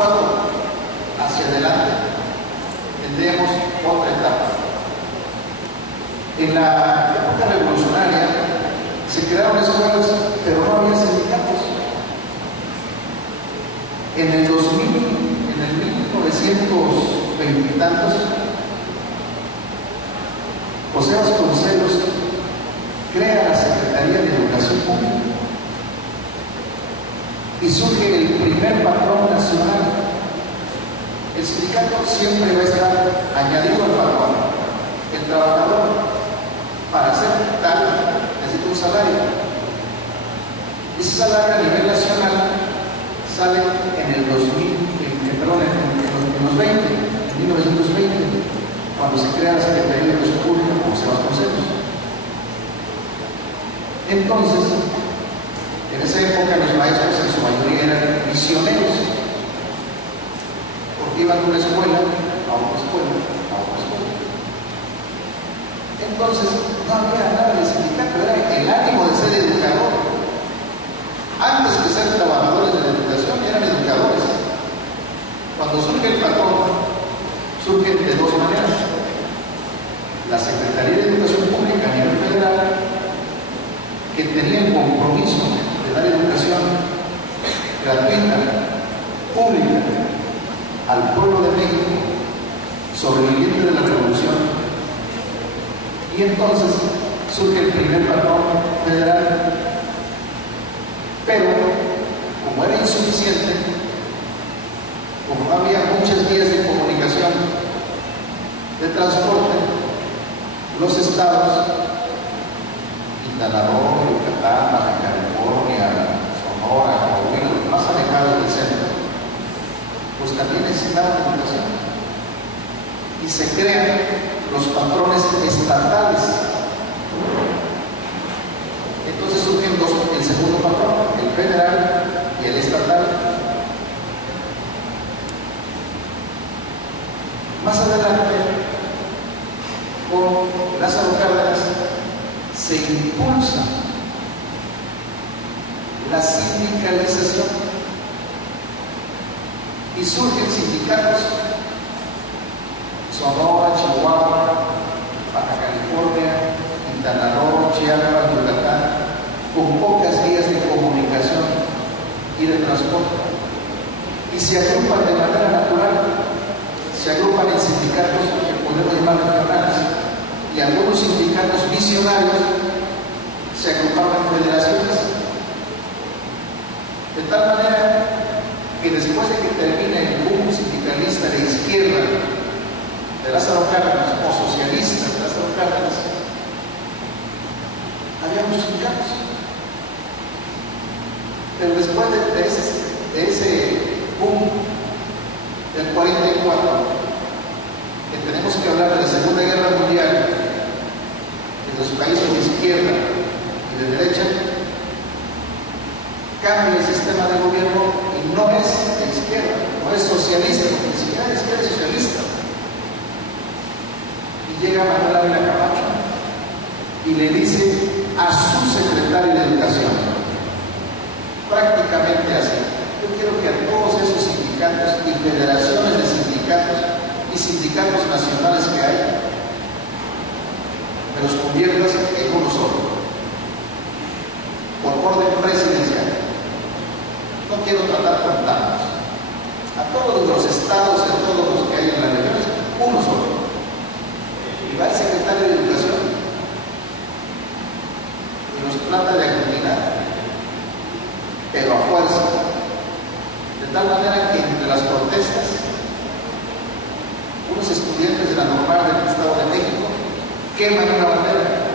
2004 hacia adelante tendríamos otra etapa. En la época revolucionaria se crearon escuelas, pero no había sindicatos. En el 2000, en el 1920 y tantos, José Vasconcelos crea la Secretaría de Educación Pública y surge el primer patrón nacional. El sindicato siempre va a estar añadido al patrón. El trabajador, para ser tal, necesita un salario. Ese salario a nivel nacional sale en el 2000, en los 20, en 1920, cuando se crea la Secretaría de Educación Pública con José Vasconcelos. Entonces, en esa época los maestros en su mayoría eran misioneros, porque iban de una escuela a otra escuela, a otra escuela. Entonces, no había nada de sindicato, era el ánimo de ser educador. Antes de ser trabajadores de la educación, eran educadores. Cuando surge el patrón, surge de dos maneras. La Secretaría de Educación Pública a nivel federal, que tenía el compromiso de dar educación gratuita, pública, al pueblo de México, sobreviviente de la Revolución. Y entonces surge el primer patrón federal. Pero, como era insuficiente, como no había muchas vías de comunicación, de transporte, los estados, Quintana Roo, Yucatán, Baja California, Sonora, Coahuila, los más alejados del centro, pues también necesitaban educación. Y se crean los patrones estatales. Entonces surgen dos, el segundo patrón, el federal y el estatal. Más adelante, con Lázaro Cárdenas, se impulsa la sindicalización y surgen sindicatos: Sonora, Chihuahua, Baja California, Quintana Roo, Chiapas, Yucatán, con pocas vías de comunicación y de transporte. Y se agrupan de manera natural, se agrupan en sindicatos que podemos llamar regionales, y algunos sindicatos visionarios se agrupaban en federaciones. De tal manera que después de que termine el boom sindicalista de izquierda de Lázaro Cárdenas, o socialista de Lázaro Cárdenas, había muchos sindicatos. Pero después de ese boom del 44, que tenemos que hablar de la Segunda Guerra Mundial, de los países de izquierda y de derecha, cambia el sistema de gobierno y no es de izquierda, no es socialista, ni siquiera de izquierda, es socialista. Y llega Manuel Ávila Camacho y le dice a su secretario de Educación, prácticamente así: yo quiero que a todos esos sindicatos y federaciones de sindicatos y sindicatos nacionales que hay, me los conviertas en uno solo, por orden presidencial. No quiero tratar con tantos. A todos los estados, a todos los que hay en las regiones, uno solo. Y va el secretario de Educación y nos trata de aglutinar, pero a fuerza. De tal manera que entre las protestas, unos estudiantes de la Normal del Estado de México queman una bandera.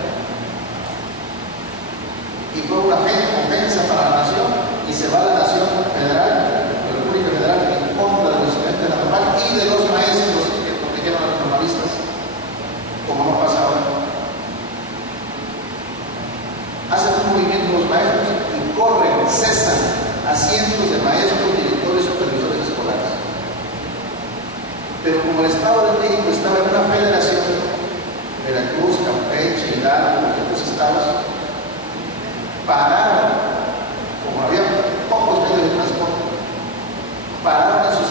Y fue una ofensa para la nación, y se va la nación federal, la República Federal, en contra de los estudiantes de la Normal y de los maestros que protegieron a los normalistas, como no pasa ahora. Hacen un movimiento los maestros y corren, cesan a cientos de maestros, directores, supervisores escolares. Pero como el Estado de México estaba en una federación, Veracruz, Campeche, Hidalgo, otros estados, pararon, como había pocos medios de transporte, pararon en sus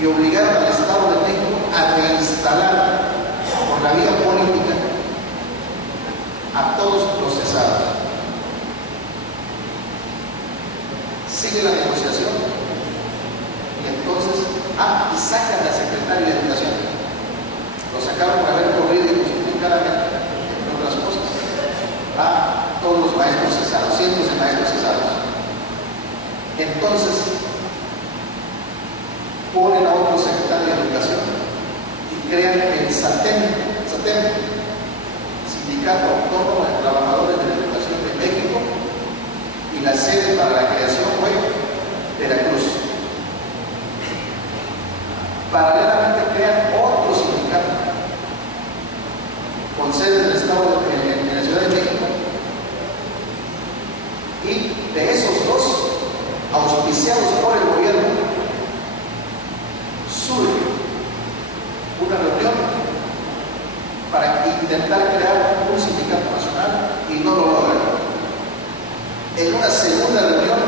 y obligaron al Estado de México a reinstalar por la vía política a todos los cesados. Sigue la negociación y entonces y sacan al secretario de Educación. Lo sacaron por haber corrido injustificadamente, entre otras cosas, a todos los maestros cesados, cientos de maestros cesados. Entonces ponen a otro secretario de Educación y crean el SATEM, Sindicato Autónomo de Trabajadores de la Educación de México, y la sede para la creación fue Veracruz. Paralelamente crean otro sindicato con sede del Estado en la Ciudad de México, y de esos dos, auspiciados por el gobierno, surge una reunión para intentar crear un sindicato nacional y no lo logran. En una segunda reunión,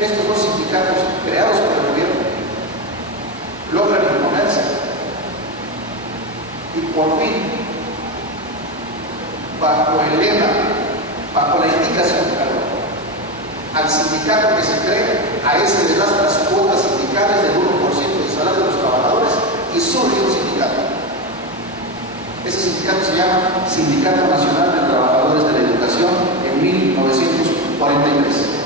estos dos sindicatos creados por el gobierno logran imponerse y por fin, bajo el lema, bajo la indicación, al sindicato que se cree, a ese le das las cuotas sindicales del 1% del salario de los trabajadores y surge un sindicato. Ese sindicato se llama Sindicato Nacional de Trabajadores de la Educación en 1943.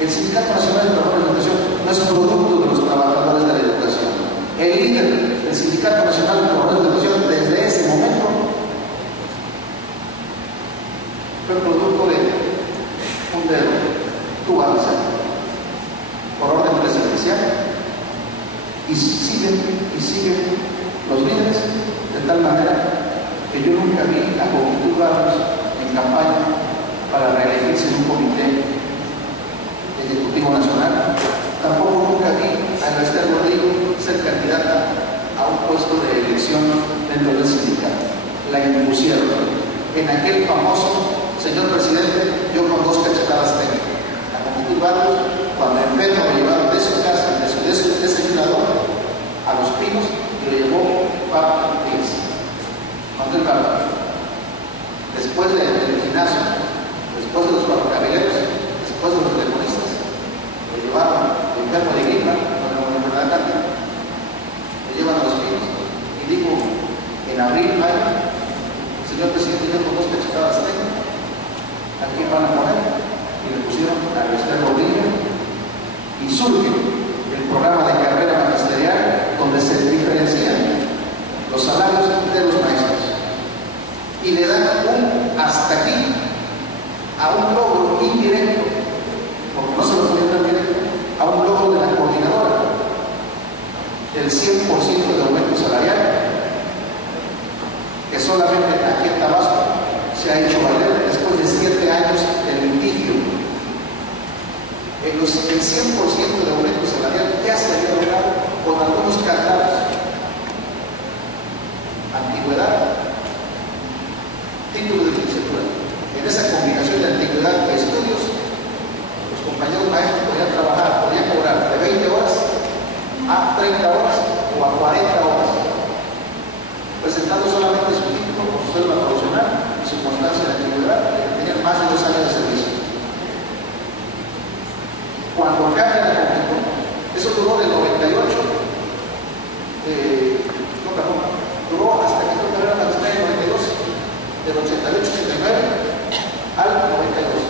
El Sindicato Nacional de Trabajadores de la Educación no es producto de los trabajadores de la educación. El líder del Sindicato Nacional de Trabajadores de la Educación desde ese momento fue producto de un dedo, tú avanzas por orden presidencial, y siguen los líderes de tal manera que yo nunca vi a Juventud Barros en campaña para reelegirse en un comité ejecutivo nacional. Tampoco nunca vi a Esther Rodrigo ser candidata a un puesto de elección dentro del sindicato. La impusieron. En aquel famoso: señor presidente, yo con 2 cachetadas tengo. A Juventud Barros, cuando enfermo, lo llevaron de su casa, de su desayunador, a Los Pinos, y lo llevó Pablo Díaz, Manuel Barros. Después del gimnasio, después de los ferrocarrileros, después de los telefonistas, lo llevaron enfermo de gripa, lo llevan a Los Pinos, y dijo en abril, mayo: señor presidente, yo con 2 cachetadas tengo. ¿A quién van a poner? Y le pusieron a Esther Rodrigo, y surge el programa de carrera magisterial donde se diferencian los salarios de los maestros y le dan un hasta aquí a un logro indirecto, porque no se lo pueden dar directo, a un logro de la coordinadora del 100% de aumento salarial, que solamente aquí en Tabasco se ha hecho valer después de 7 años de litigio. El 100% de aumento salarial ya se había logrado con algunos candados: antigüedad, título de licenciatura. En esa combinación de antigüedad y estudios, los compañeros maestros podían cobrar de 20 horas a 30 horas o a 40 horas, presentando solamente su título con su cédula profesional y su constancia de antigüedad, que tenían más de 2 años de servicio. Cuando cambia la Constitución, eso duró del 98, duró hasta que la carrera magisteria en 92, del 88-89 al 92.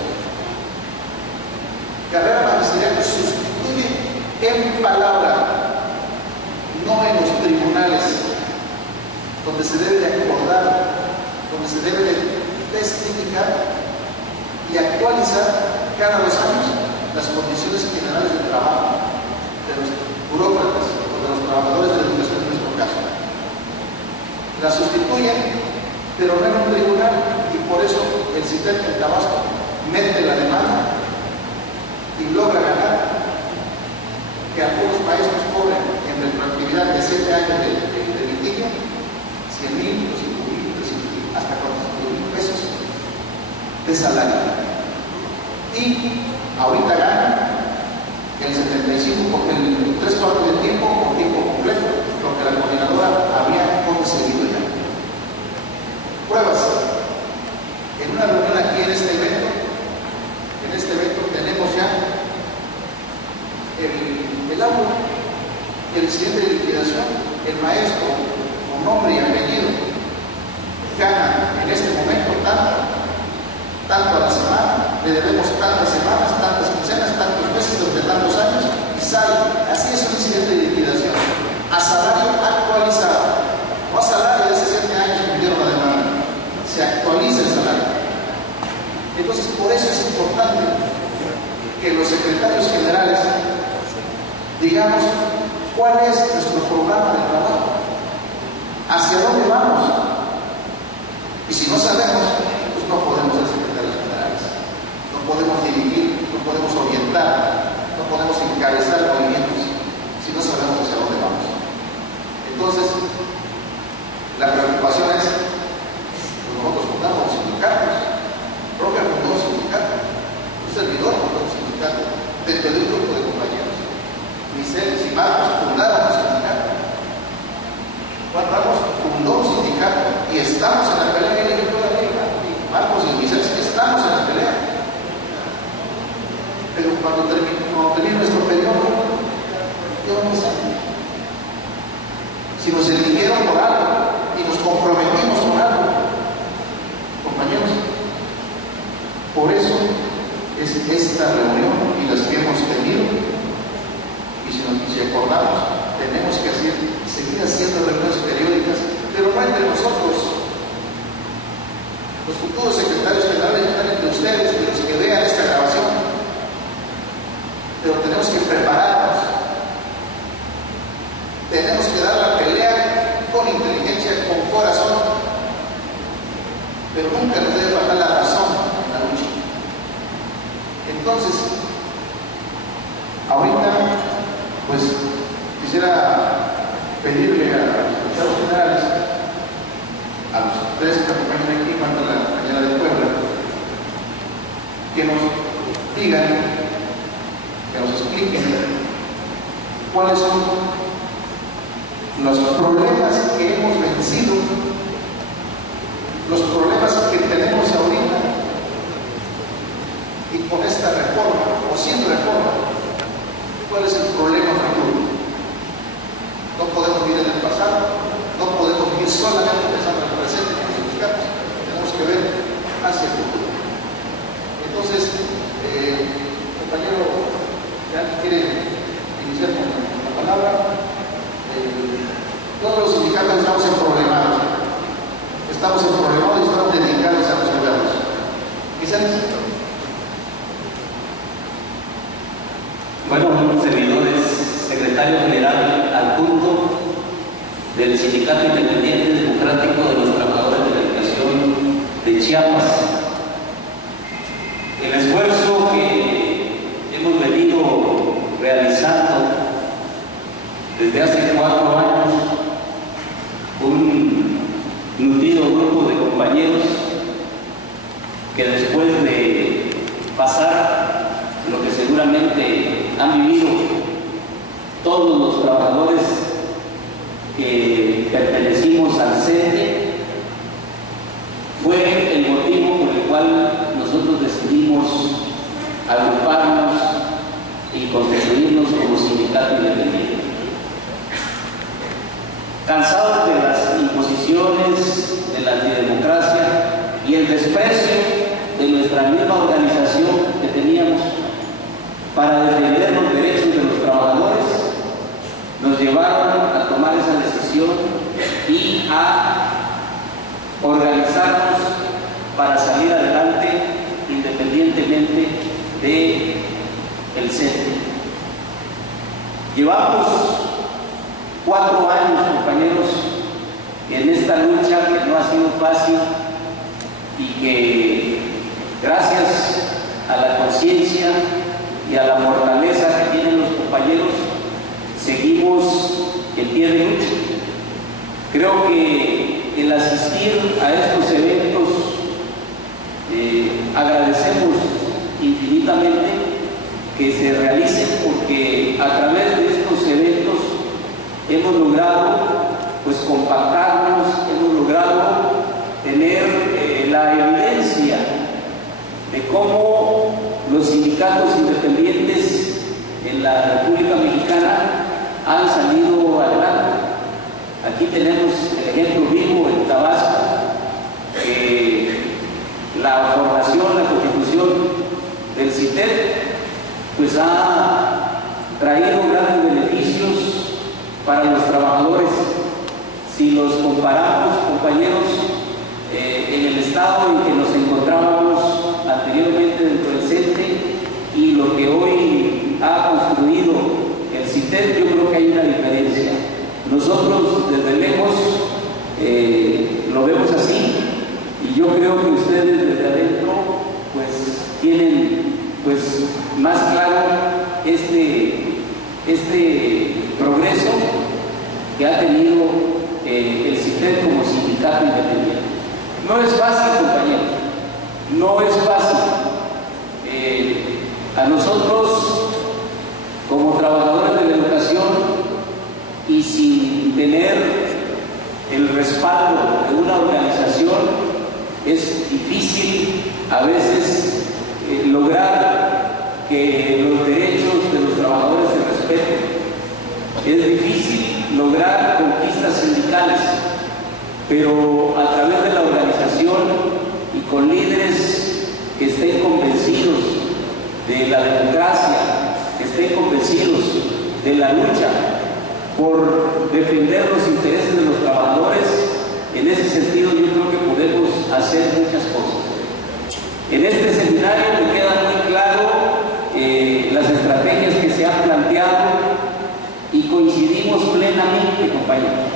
Carrera magisterial sustituye en palabra, no en los tribunales, donde se debe de acordar, donde se debe de testificar y actualizar cada 2 años las condiciones generales de trabajo de los burócratas o de los trabajadores de la educación en nuestro caso. La sustituyen, pero no en un tribunal, y por eso el CITEP en Tabasco mete la demanda y logra ganar que algunos maestros cobren en retroactividad de 7 años de litigio 100,000, 200,000, 300,000, hasta 400,000 pesos de salario. Y ahorita gana el 75% el 3/4 del tiempo por tiempo completo, lo que la coordinadora había concedido ya. Pruebas. En una reunión aquí en este evento tenemos ya el aula, el incidente de liquidación, el maestro con nombre y apellido gana en este momento tanto a la semana, le debemos tantas semanas, tantas quincenas, tantos meses durante tantos años y sale. Así es un incidente de liquidación, a salario actualizado, no a salario de hace 7 años que dieron la demanda, se actualiza el salario. Entonces, por eso es importante que los secretarios generales digamos cuál es nuestro programa de trabajo, hacia dónde vamos. Y si no sabemos, pues no podemos ser secretarios generales, no podemos dirigir, no podemos orientar, no podemos encabezar movimientos si no sabemos hacia dónde vamos. Entonces, la preocupación es, pues nosotros fundamos sindicatos, Roca fundó un sindicato, un servidor fundó un sindicato, dentro de un grupo de compañeros. Miseles y Marcos fundaron un sindicato. Juan Ramos fundó un sindicato y estamos en la pelea. Y Marcos y Miseles estamos en la pelea. Pero cuando termine nuestro periodo, ¿qué vamos a hacer? Si nos eligieron por algo y nos comprometimos con algo, compañeros, por eso es esta reunión y las que hemos tenido. Y si acordamos, tenemos que seguir haciendo reuniones periódicas, pero no entre nosotros. Los futuros secretarios generales están entre ustedes y los que vean esta grabación. Pero tenemos que prepararnos. Tenemos que dar la pelea con inteligencia, con corazón. Pero nunca nos debe faltar la razón en la lucha. Entonces, ahorita, pues quisiera pedirle a los secretarios generales, a los 3 que acompañan aquí, cuando la mañana de Puebla, que nos digan, que nos expliquen cuáles son los problemas que hemos vencido, los problemas que tenemos ahorita, y con esta reforma, o sin reforma, ¿cuál es el problema futuro? No podemos vivir en el pasado, no podemos vivir solamente pensando en el presente, en los mexicanos, tenemos que ver hacia el futuro. Entonces, compañero, ya quiere iniciar con la palabra. Todos los sindicatos estamos en problemas y estamos dedicados a resolverlos. Quizás. Bueno, servidores, secretario general adjunto del Sindicato Independiente Democrático de los Trabajadores de la Educación de Chiapas. El esfuerzo que hemos venido realizando desde hace 4 años, un nutrido grupo de compañeros que después de pasar lo que seguramente han vivido todos los trabajadores que pertenecimos al CENTE, fue el motivo por el cual nosotros decidimos agruparnos y constituirnos como sindicato independiente. Cansados de las imposiciones, de la antidemocracia y el desprecio de nuestra misma organización que teníamos para defender los derechos de los trabajadores, nos llevaron a tomar esa decisión y a organizarnos para salir adelante independientemente del CENTE. Llevamos 4 años, compañeros, en esta lucha que no ha sido fácil y que gracias a la conciencia y a la fortaleza que tienen los compañeros, seguimos en pie de lucha. Creo que el asistir a estos eventos, agradecemos infinitamente que se realicen, porque a través de estos eventos hemos logrado pues compactarnos, hemos logrado tener la evidencia de cómo los sindicatos independientes en la República Mexicana han salido adelante. Aquí tenemos el ejemplo vivo en Tabasco, la formación, la constitución del CITED, pues ha traído grandes beneficios para los trabajadores. Si los comparamos, compañeros, en el estado en que nos encontrábamos anteriormente dentro del CENTE y lo que hoy ha construido el CITED, yo creo que hay una diferencia. Nosotros desde lejos lo vemos así, y yo creo que ustedes desde adentro pues tienen pues más claro este progreso que ha tenido el CITED como sindicato independiente. No es fácil, compañeros, no es fácil. A nosotros, como trabajadores de la educación, y sin tener el respaldo de una organización, es difícil a veces lograr que los derechos de los trabajadores se respeten. Es difícil lograr conquistas sindicales, pero a través de la organización y con líderes que estén convencidos de la democracia, que estén convencidos de la lucha por defender los intereses de los trabajadores, en ese sentido yo creo que podemos hacer muchas cosas. En este seminario me queda muy claro las estrategias que se han planteado, y coincidimos plenamente, compañeros.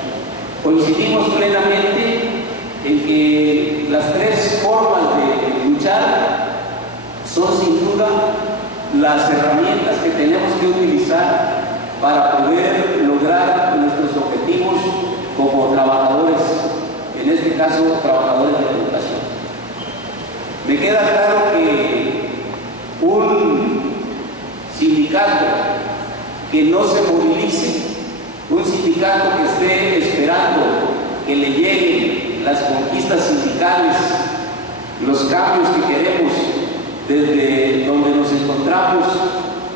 Coincidimos plenamente en que las tres formas de luchar son sin duda las herramientas que tenemos que utilizar para poder lograr nuestros objetivos como trabajadores, en este caso trabajadores de la educación. Me queda claro que un sindicato que no se movilice, un sindicato que esté esperando que le lleguen las conquistas sindicales, los cambios que queremos desde donde nos encontramos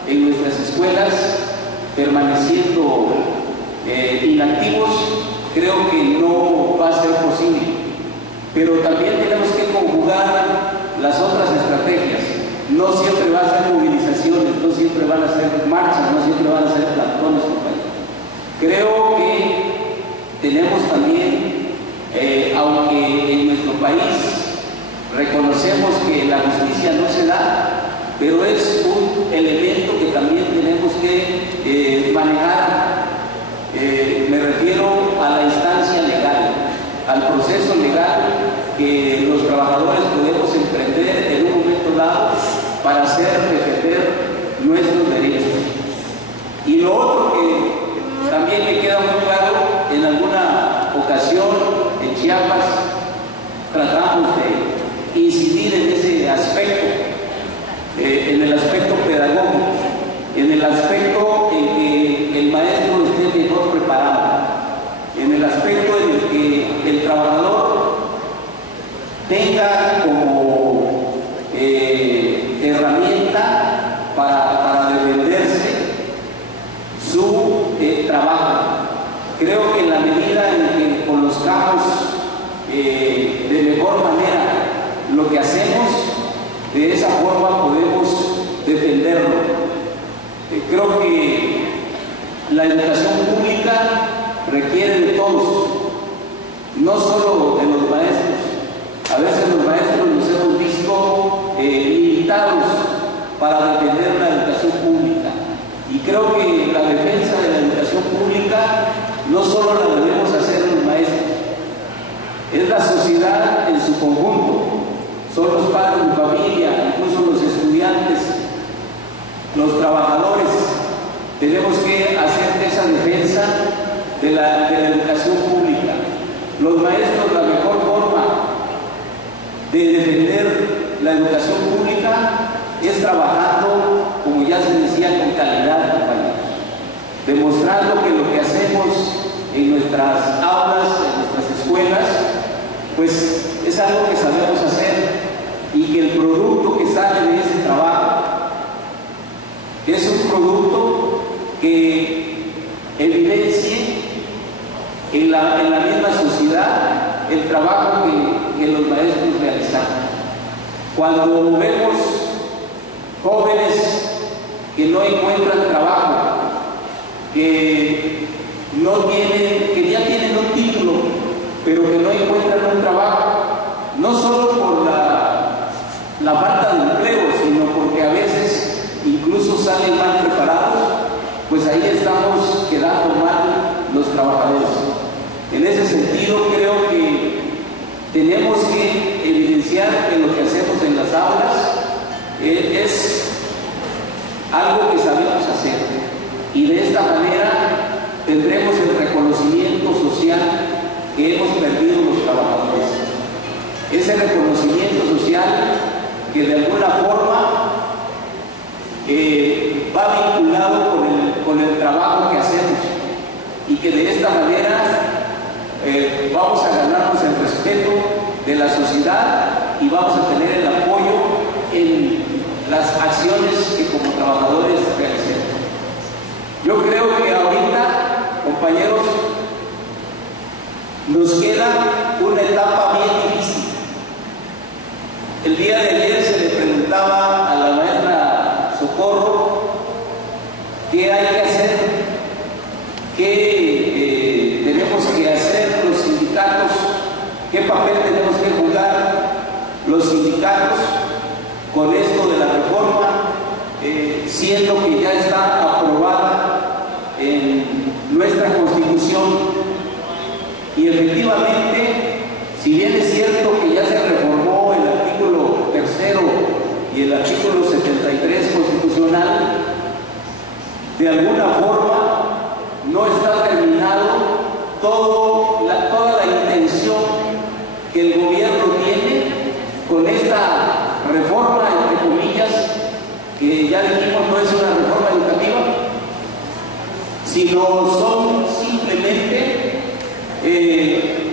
en nuestras escuelas, permaneciendo inactivos, creo que no va a ser posible. Pero también tenemos que conjugar las otras estrategias. No siempre va a ser movilizaciones, no siempre van a ser marchas, no siempre van a ser plantones, compañeros. Creo que tenemos también, aunque en nuestro país reconocemos que la justicia no se da, pero es un elemento que también tenemos que manejar. Me refiero a la instancia legal, al proceso legal que los trabajadores podemos emprender en un momento dado para hacer defender nuestros derechos. Y lo otro que también me queda muy claro, en alguna ocasión en Chiapas tratamos de incidir en ese aspecto, en el aspecto pedagógico, en el aspecto en que el maestro esté mejor preparado, en el aspecto en el que el trabajador tenga como herramienta para defenderse su trabajo. Creo que en la medida en que conozcamos de mejor manera lo que hacemos, de esa forma podemos defenderlo. Creo que la educación pública requiere de todos, no solo de los maestros. A veces los maestros nos hemos visto limitados para defender la educación pública, y creo que la defensa de la educación pública no solo la debemos hacer los maestros, es la sociedad en su conjunto, son los padres de familia, incluso los estudiantes, los trabajadores. Tenemos que hacer esa defensa de la educación pública. Los maestros, la mejor forma de defender la educación pública es trabajando como ya se decía, con calidad, compañeros, demostrando que lo que hacemos en nuestras aulas, en nuestras escuelas, pues es algo que sabemos hacer, y que el producto que sale de ese trabajo es un producto que evidencie en la misma sociedad el trabajo que los maestros realizan. Cuando vemos jóvenes que no encuentran trabajo, que ya tienen un título, pero que no encuentran un trabajo, no solo por la falta de empleo, sino porque a veces incluso salen mal preparados, pues ahí estamos quedando mal los trabajadores. En ese sentido, creo que tenemos que evidenciar que lo que hacemos en las aulas es algo que sabemos hacer, y de esta manera tendremos el reconocimiento social que hemos perdido los trabajadores. Ese reconocimiento social que de alguna forma va vinculado con el trabajo que hacemos, y que de esta manera vamos a ganarnos el respeto de la sociedad y vamos a tener el apoyo en las acciones que como trabajadores realicemos. Yo creo que ahorita, compañeros, nos queda una etapa bien difícil. El día de ayer se le preguntaba a la maestra Socorro qué hay que hacer, qué tenemos que hacer los sindicatos, qué papel tenemos que jugar los sindicatos con esto de la reforma, siendo que ya está aprobada en nuestra Constitución. Y efectivamente, si bien es cierto que ya se reformó el artículo 3º y el artículo 73 constitucional, de alguna forma no está terminado toda la intención que el gobierno tiene con esta reforma, entre comillas, que ya dijimos no es una reforma educativa, sino son simplemente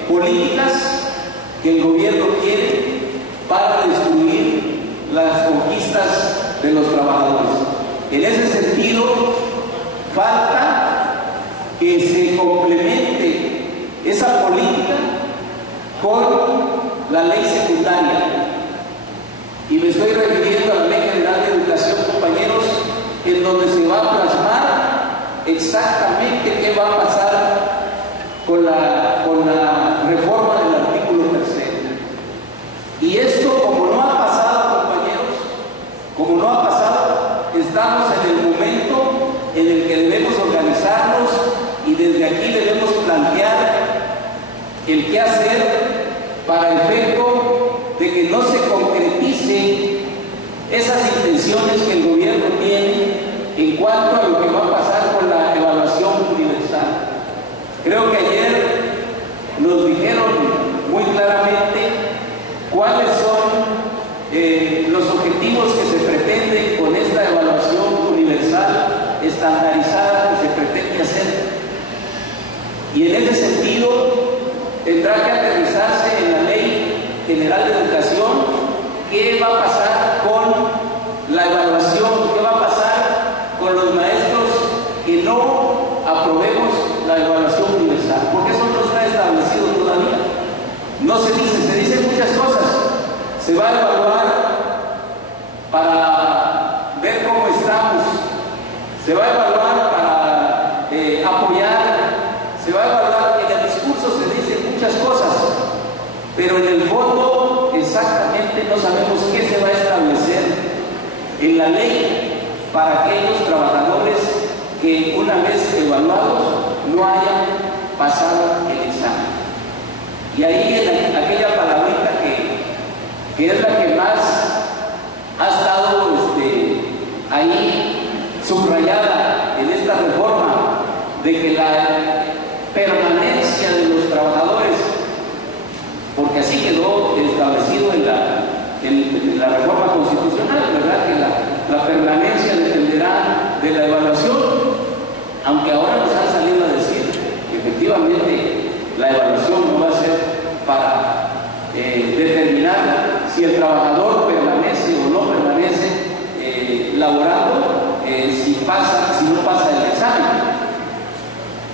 políticas que el gobierno quiere para destruir las conquistas de los trabajadores. En ese sentido, falta que se complemente esa política con la ley secundaria. Y me estoy refiriendo a la Ley General de Educación, compañeros, en donde se va a plasmar exactamente qué va a pasar con la reforma del artículo 3º. Y esto, como no ha pasado, compañeros, como no ha pasado, estamos en el momento en el que debemos organizarnos, y desde aquí debemos plantear el qué hacer para efecto de que no se concretice esas intenciones que el gobierno tiene en cuanto a lo que va a pasar con la evaluación universal. Creo que ayer nos dijeron muy claramente cuáles son los objetivos que se pretenden con esta evaluación universal estandarizada que se pretende hacer. Y en ese sentido tendrá que aterrizarse en la Ley General de Educación qué va a pasar con la evaluación, qué va a pasar con los maestros que no aprobemos la evaluación universal, porque eso no está establecido todavía. No se dice, se dicen muchas cosas. Se va a evaluar para ver cómo estamos, se va a evaluar para apoyar, se va a evaluar. En el discurso se dicen muchas cosas, pero en el fondo exactamente no sabemos qué se va a establecer en la ley para aquellos trabajadores que una vez evaluados no hayan pasado el examen. Y ahí en aquella palabrita que es la que más ha estado ahí subrayada en esta reforma, de que la permanencia de los trabajadores, porque así quedó establecido en la reforma constitucional, ¿verdad? Que la permanencia dependerá de la evaluación, aunque ahora nos han salido a decir que efectivamente la evaluación no va a ser para determinar si el trabajador permanece o no permanece laborando, si no pasa el examen.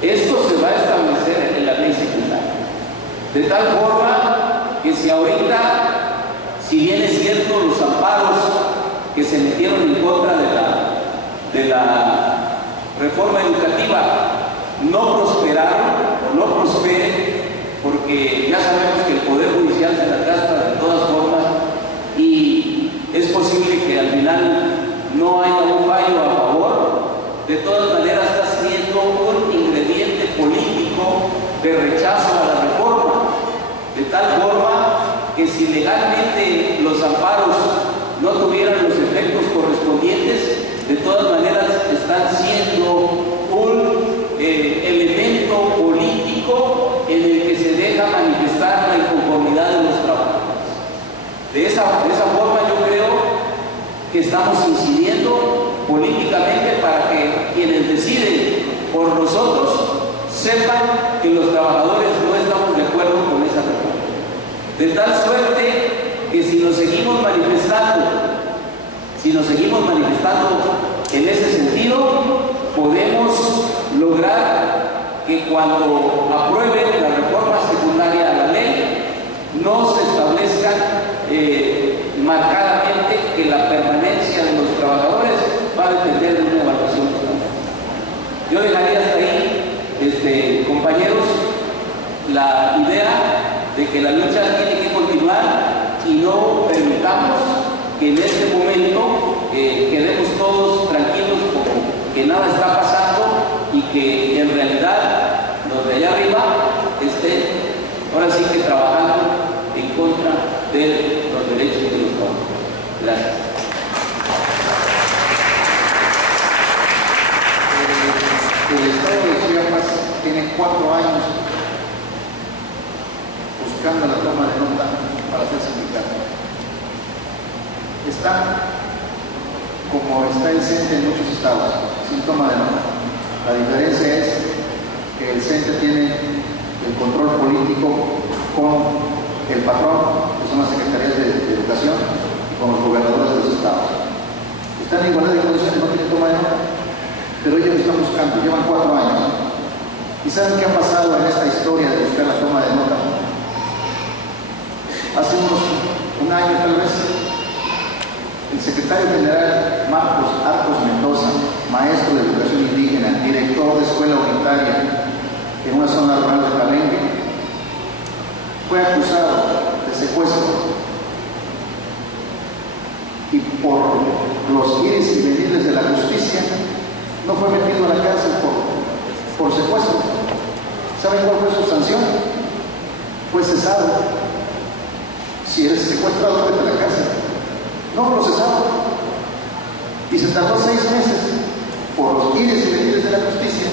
Esto se va a establecer en la ley secundaria, de tal forma que si ahorita, si bien es cierto, los amparos que se metieron en contra de la reforma educativa no prosperaron o no prosperen, porque ya sabemos que el Poder Judicial se la gasta de todas formas y es posible que al final no haya un fallo a favor. De todas maneras está siendo un ingrediente político de rechazo a la reforma, de tal forma que si legalmente los amparos no tuvieran los efectos correspondientes, de todas maneras están siendo un elemento político en el que se deja manifestar la inconformidad de los trabajadores. De esa forma yo creo que estamos incidiendo políticamente para que quienes deciden por nosotros sepan que los trabajadores no estamos de acuerdo con esa reforma. De tal suerte que si nos seguimos manifestando en ese sentido, podemos lograr que cuando aprueben la reforma secundaria a la ley, no se establezca marcadamente que la permanencia de los trabajadores va a depender de una evaluación estándar. Yo dejaría hasta ahí, compañeros, la idea de que la lucha tiene que continuar y no permitamos que en este momento quedemos todos tranquilos como que nada está pasando y que en realidad los de allá arriba estén ahora sí que trabajando en contra de los derechos de los trabajadores. Gracias. El Estado de Chiapas tiene 4 años buscando la toma de nota para ser sindicato. Está como está el CENTE en muchos estados, sin toma de nota. La diferencia es que el CENTE tiene el control político con el patrón, que son las secretarías de educación, y con los gobernadores de los estados. Están en igualdad de condiciones, no tienen toma de nota, pero ellos lo están buscando, llevan 4 años. ¿Y saben qué ha pasado en esta historia de buscar la toma de nota? Hace un año tal vez, el secretario general Marcos Arcos Mendoza, maestro de educación indígena, director de escuela unitaria en una zona rural de Palenque, fue acusado de secuestro y por los ires y venires de la justicia no fue metido a la cárcel por secuestro. ¿Saben cuál fue su sanción? Fue cesado. Si eres secuestrado, vete a la cárcel. No procesado. Y se tardó 6 meses por los ires y venires de la justicia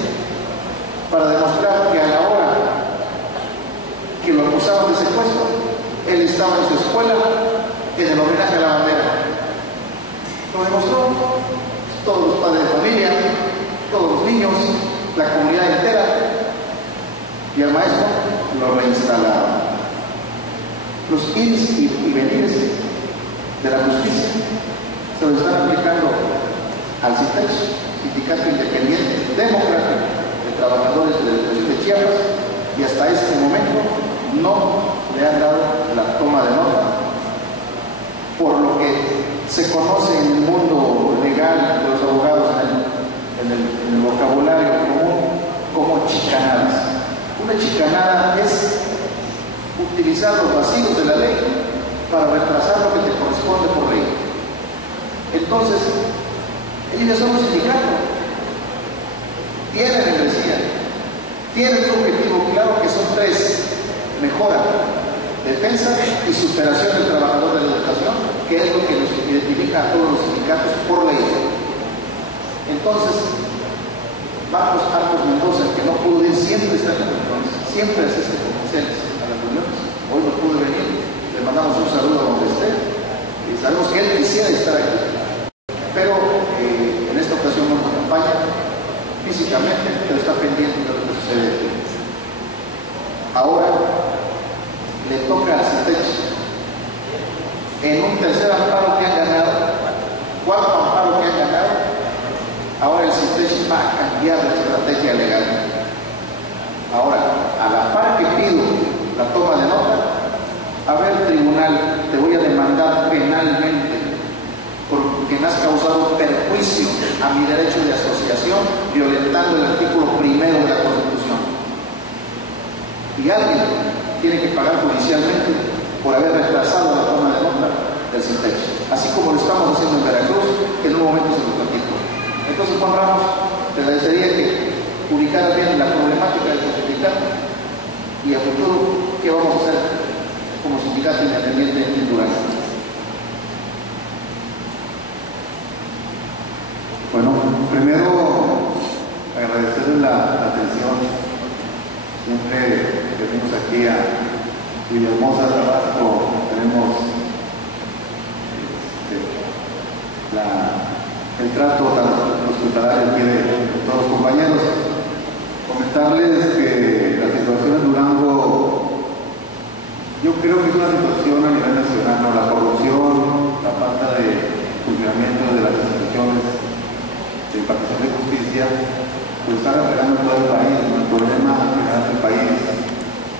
para demostrar que a la hora que lo acusaban de secuestro, él estaba en su escuela en el homenaje a la bandera. Lo demostró. Todos los padres de familia, todos los niños, la comunidad entera, y al maestro lo reinstalaron. Los ires y venires de la justicia se lo están aplicando al CITECH, Sindicato Independiente Democrático de Trabajadores de la Educación de Chiapas, y hasta este momento no le han dado la toma de nota, por lo que se conoce en el mundo legal de los abogados, en el vocabulario común, como chicanadas. Una chicanada es utilizar los vacíos de la ley para retrasar lo que te corresponde por ley. Entonces, ellos ya son un sindicato, tienen membresía, tienen un objetivo claro que son 3: mejora, defensa y superación del trabajador de la educación, que es lo que nos identifica a todos los sindicatos por ley. Entonces, Marcos Arcos Mendoza, que no pudo ir, siempre está en las reuniones, siempre asiste comerciales a las reuniones, hoy no pudo venir, le mandamos un saludo a donde esté, y sabemos que él quisiera estar aquí, pero en esta ocasión nos acompaña. físicamente, pero está pendiente de lo que sucede aquí. Ahora le toca al CITECH, en un tercer amparo que han ganado, cuarto amparo que han ganado, ahora el CITECH va a cambiar la estrategia legal. Ahora, a la par que pido la toma de nota, a ver, tribunal, te voy a demandar penalmente porque me has causado perjuicio a mi derecho de asociación, violentando el artículo 1 de la Constitución. Y alguien tiene que pagar judicialmente por haber retrasado la toma de nota del CITECH, así como lo estamos haciendo en Veracruz, que en un momento se lo platico. Entonces, Juan Ramos, te agradecería que ubicaras bien la problemática del sindicato y a futuro qué vamos a hacer como sindicato independiente en Durango. Bueno, primero agradecerles la atención. Siempre que venimos aquí a Villahermosa, Tabasco, tenemos el trato tan hospitalario aquí de todos los compañeros. Comentarles que la situación en Durango, yo creo que es una situación a nivel nacional, ¿no? La corrupción, la falta de funcionamiento de las instituciones de impartición de justicia, pues está reflejando en todo el país, ¿no? El problema general del país.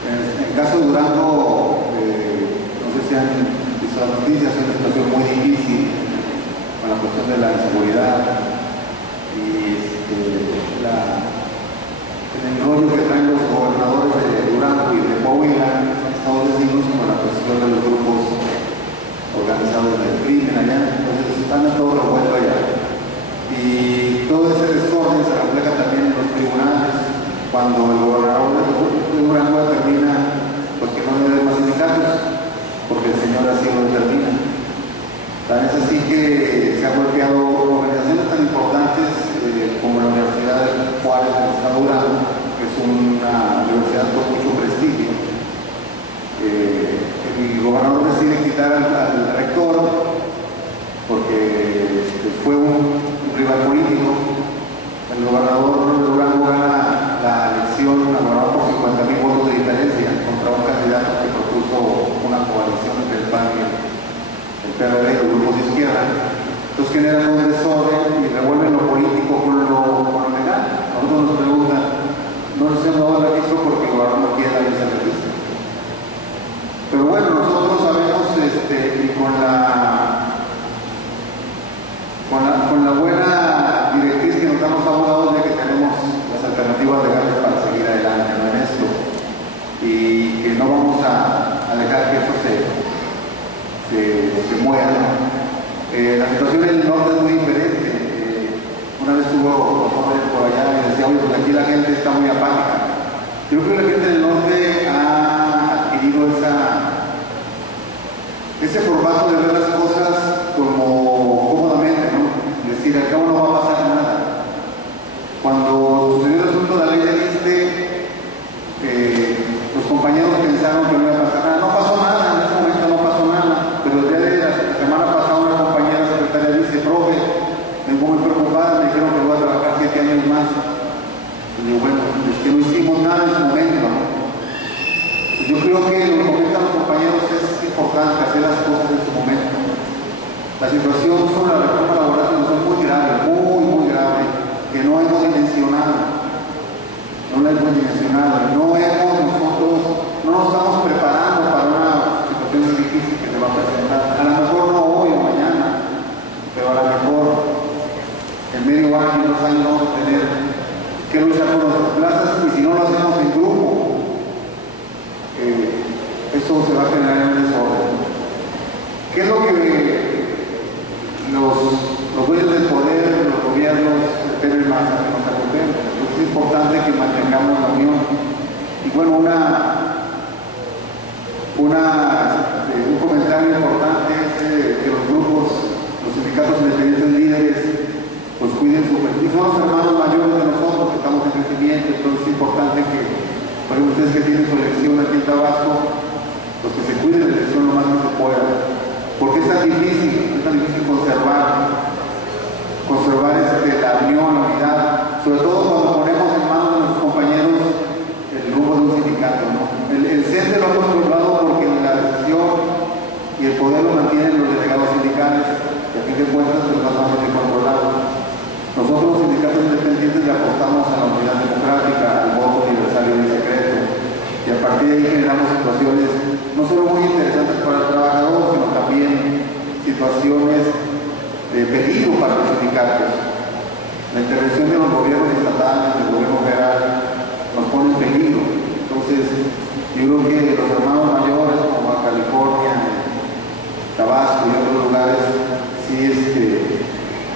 En el caso de Durango, no sé si han visto las noticias, es una situación muy difícil con la cuestión de la inseguridad y el enrollo que traen los gobernadores de Durango y de Coahuila, son estados vecinos, con la cuestión de los grupos organizados del crimen allá, entonces están a todo revuelto allá. Y todo ese desorden se refleja también en los tribunales, cuando el gobernador de Durango determina pues, que no debe más sindicatos, porque el señor así lo determina. Tan es así que se han golpeado organizaciones tan importantes como la Universidad de Juárez del Estado de Durango, que es una universidad con mucho prestigio. El gobernador decide quitar al rector porque fue un rival político. El gobernador de Durango gana la elección a gobernador por 50,000 votos de diferencia contra un candidato que propuso una coalición entre el PAN y el PRD y los grupos de izquierda. Entonces generan un desorden y revuelven lo político con lo legal. Nosotros nos preguntan, no nos hemos dado el registro porque el gobernador no quiere darles el registro. Pero bueno, nosotros sabemos y con la buena directriz que nos dan los abogados de que tenemos las alternativas legales para seguir adelante, ¿no? En esto, y que no vamos a dejar que eso se muera, ¿no? La situación en el norte es muy diferente. Una vez estuvo los hombres por allá y decía, oye, pues aquí la gente está muy apática. Yo creo que la gente del norte ha adquirido ese formato de ver las cosas como cómodamente, ¿no? Es decir, al cabo no va a pasar nada. Cuando sucedió el asunto de la ley del ISSSTE, los compañeros pensaron que no iba a pasar nada. No pasó nada, en ese momento no pasó nada. Pero el día de la semana pasada una compañera secretaria dice, profe, vengo muy preocupada, me dijeron que voy a trabajar 7 años más. Y digo, bueno, es que no hicimos nada en ese momento, ¿no? Yo creo que lo que comentan los compañeros es importante hacer las cosas en su momento. La situación sobre la reforma laboral es muy grave, muy grave, que no hemos dimensionado. No la hemos dimensionado. No nos estamos preparando para una situación difícil que se va a presentar. A lo mejor no hoy o mañana, pero a lo mejor en medio año, 2 años vamos a tener que luchar por nuestras plazas y si no lo hacemos en grupo, eso se va a generar en un desorden. ¿Qué es lo que los dueños del poder, los gobiernos, deben más a que nos acompañen? Es importante que mantengamos la unión. Y bueno, un comentario importante es que los grupos, los sindicatos independientes líderes, pues cuiden su prestigio. Son los hermanos mayores de nosotros que estamos en crecimiento, entonces es importante que, por ejemplo, ustedes que tienen su elección aquí en Tabasco, pues que se cuiden de la elección lo más que se pueda. Porque es tan difícil conservar la unión, la unidad, sobre todo cuando intervención de los gobiernos estatales, del gobierno federal, nos pone en peligro. Entonces, yo creo que los hermanos mayores, como a California, Tabasco y otros lugares, sí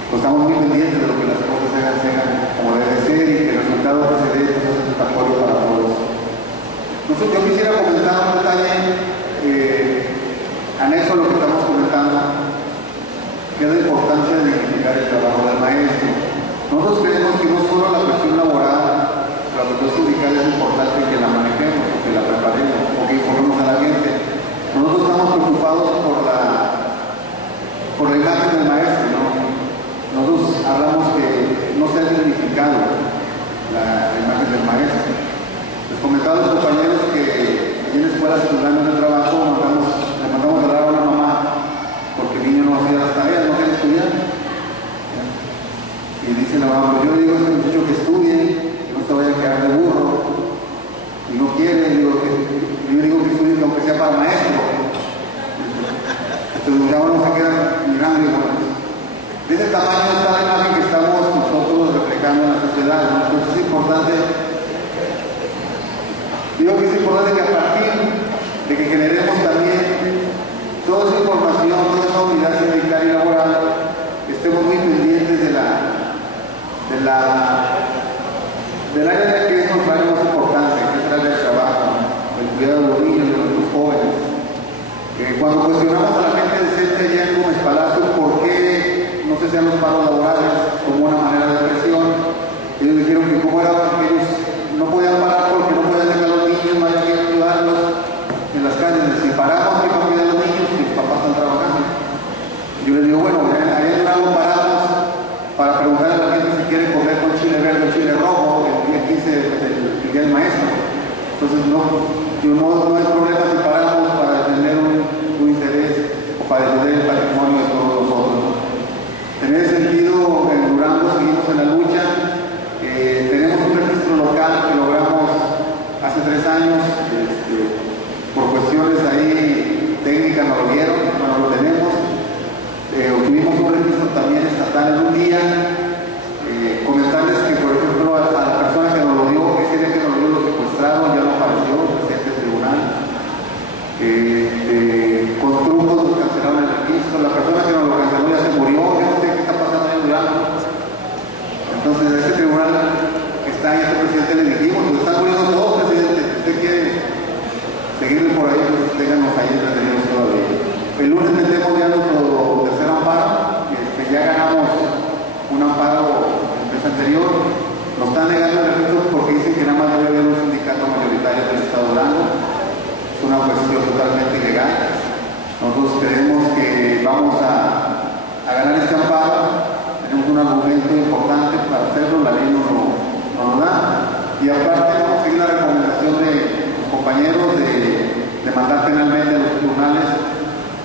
pues estamos muy pendientes de lo que las cosas se hagan como debe ser y que el resultado que se dé es satisfactorio para todos. Entonces, yo quisiera comentar un detalle anexo a lo que estamos comentando, que es la importancia de dignificar el trabajo del maestro. Nosotros creemos que no solo la cuestión laboral, la cuestión sindical es importante que la manejemos, o que la preparemos, o que informemos a la gente. Nosotros estamos preocupados por la imagen del maestro, ¿no? Nosotros hablamos que no se ha dignificado la imagen del maestro. Les comentaba a los compañeros que en la escuela secundaria de trabajo le mandamos a hablar a una mamá porque el niño no hacía las tareas, no quería estudiar. Y dice la mamá, pues yo le digo a ese muchacho que estudie, que no se vaya a quedar de burro, y no quiere, yo digo que estudie aunque sea para maestro. Entonces ya uno se queda mirando y bueno, de ese tamaño está la imagen que estamos nosotros reflejando en la sociedad, ¿no? Entonces es importante, digo que es importante que a partir de que generemos también toda esa información, toda esa unidad sindical y laboral, estemos muy pendientes del área de que es nos trae más importancia, que es el área del trabajo, el cuidado de los niños, de nuestros jóvenes. Cuando cuestionamos a la gente decente allá en Gómez Palacio por qué no se hacían los paros laborales como una manera de presión, ellos dijeron que cómo era que ellos no podían parar porque no podían dejar a los niños, no había que ayudarlos en las calles. Si paramos, que no cuidan a los niños, que los papás están trabajando. Yo les digo, bueno, allá en Durango paramos para preguntarle a la gente si quiere comer con chile verde o chile rojo el día 15 el día del maestro. Entonces no hay problema si paramos para defender un interés o para defender el patrimonio de todos nosotros. En ese sentido, en Durango seguimos en la lucha. Tenemos un registro local que logramos hace 3 años, por cuestiones ahí técnicas no lo dieron, no lo tenemos. Obtuvimos un registro también estatal en un día. Comentarles que, por ejemplo, a la persona que nos lo dio, ese día que nos lo dio, lo secuestraron, ya no apareció, el presidente del tribunal. Con trucos nos cancelaron el registro. La persona que nos lo canceló ya se murió, yo no sé qué está pasando en Durango. Entonces, a este tribunal que está ahí, a este presidente le dijimos, pues están muriendo todos, presidente. Si usted quiere seguirle por ahí, pues ténganos ahí entretenidos todavía. El lunes metemos ya nuestro tercer amparo, ya ganamos un amparo en el mes anterior. Nos están negando el registro porque dicen que nada más debe haber un sindicato mayoritario del Estado de Durango. Es una cuestión totalmente ilegal. Nosotros creemos que vamos a ganar este amparo. Tenemos un argumento importante para hacerlo, la ley no lo da. Y aparte vamos a seguir la recomendación de los compañeros de mandar penalmente a los tribunales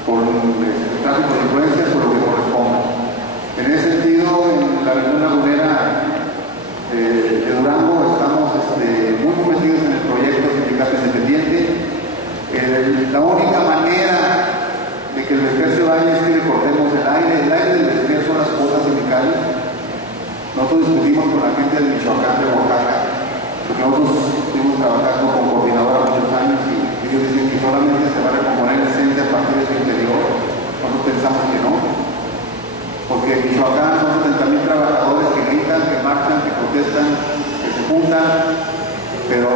por el tráfico de influencias o lo que corresponda. En ese sentido, en la Avenida Lagunera de Durango estamos muy comprometidos en el proyecto Sindicato Independiente. La única manera de que el Vesper se vaya es que le cortemos el aire. El aire del Vesper son las cuotas sindicales. Nosotros discutimos con la gente de Michoacán, de Oaxaca, porque nosotros estuvimos trabajando con coordinadora muchos años y ellos dicen que solamente se va a recomponer el CENTE a partir de su interior. Nosotros pensamos que no, porque en Michoacán son 70,000 trabajadores que gritan, que marchan, que protestan, que se juntan, pero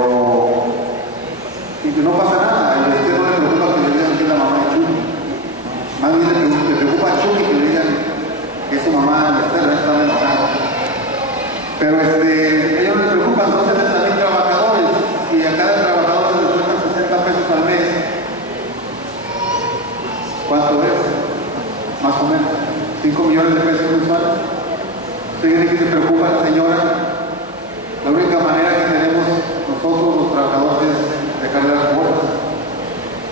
y que no pasa nada. A usted no le preocupa que le digan que es la mamá de Chucky. Más bien le preocupa a Chucky que le digan que es su mamá, está enojada. Pero ellos les preocupan, son 70,000 trabajadores y a cada trabajador se les cuesta 60 pesos al mes. ¿Cuánto es? Más o menos 5 millones de pesos mensuales. ¿Usted cree que se preocupa la señora? La única manera que tenemos nosotros los trabajadores es dejarle las cuotas.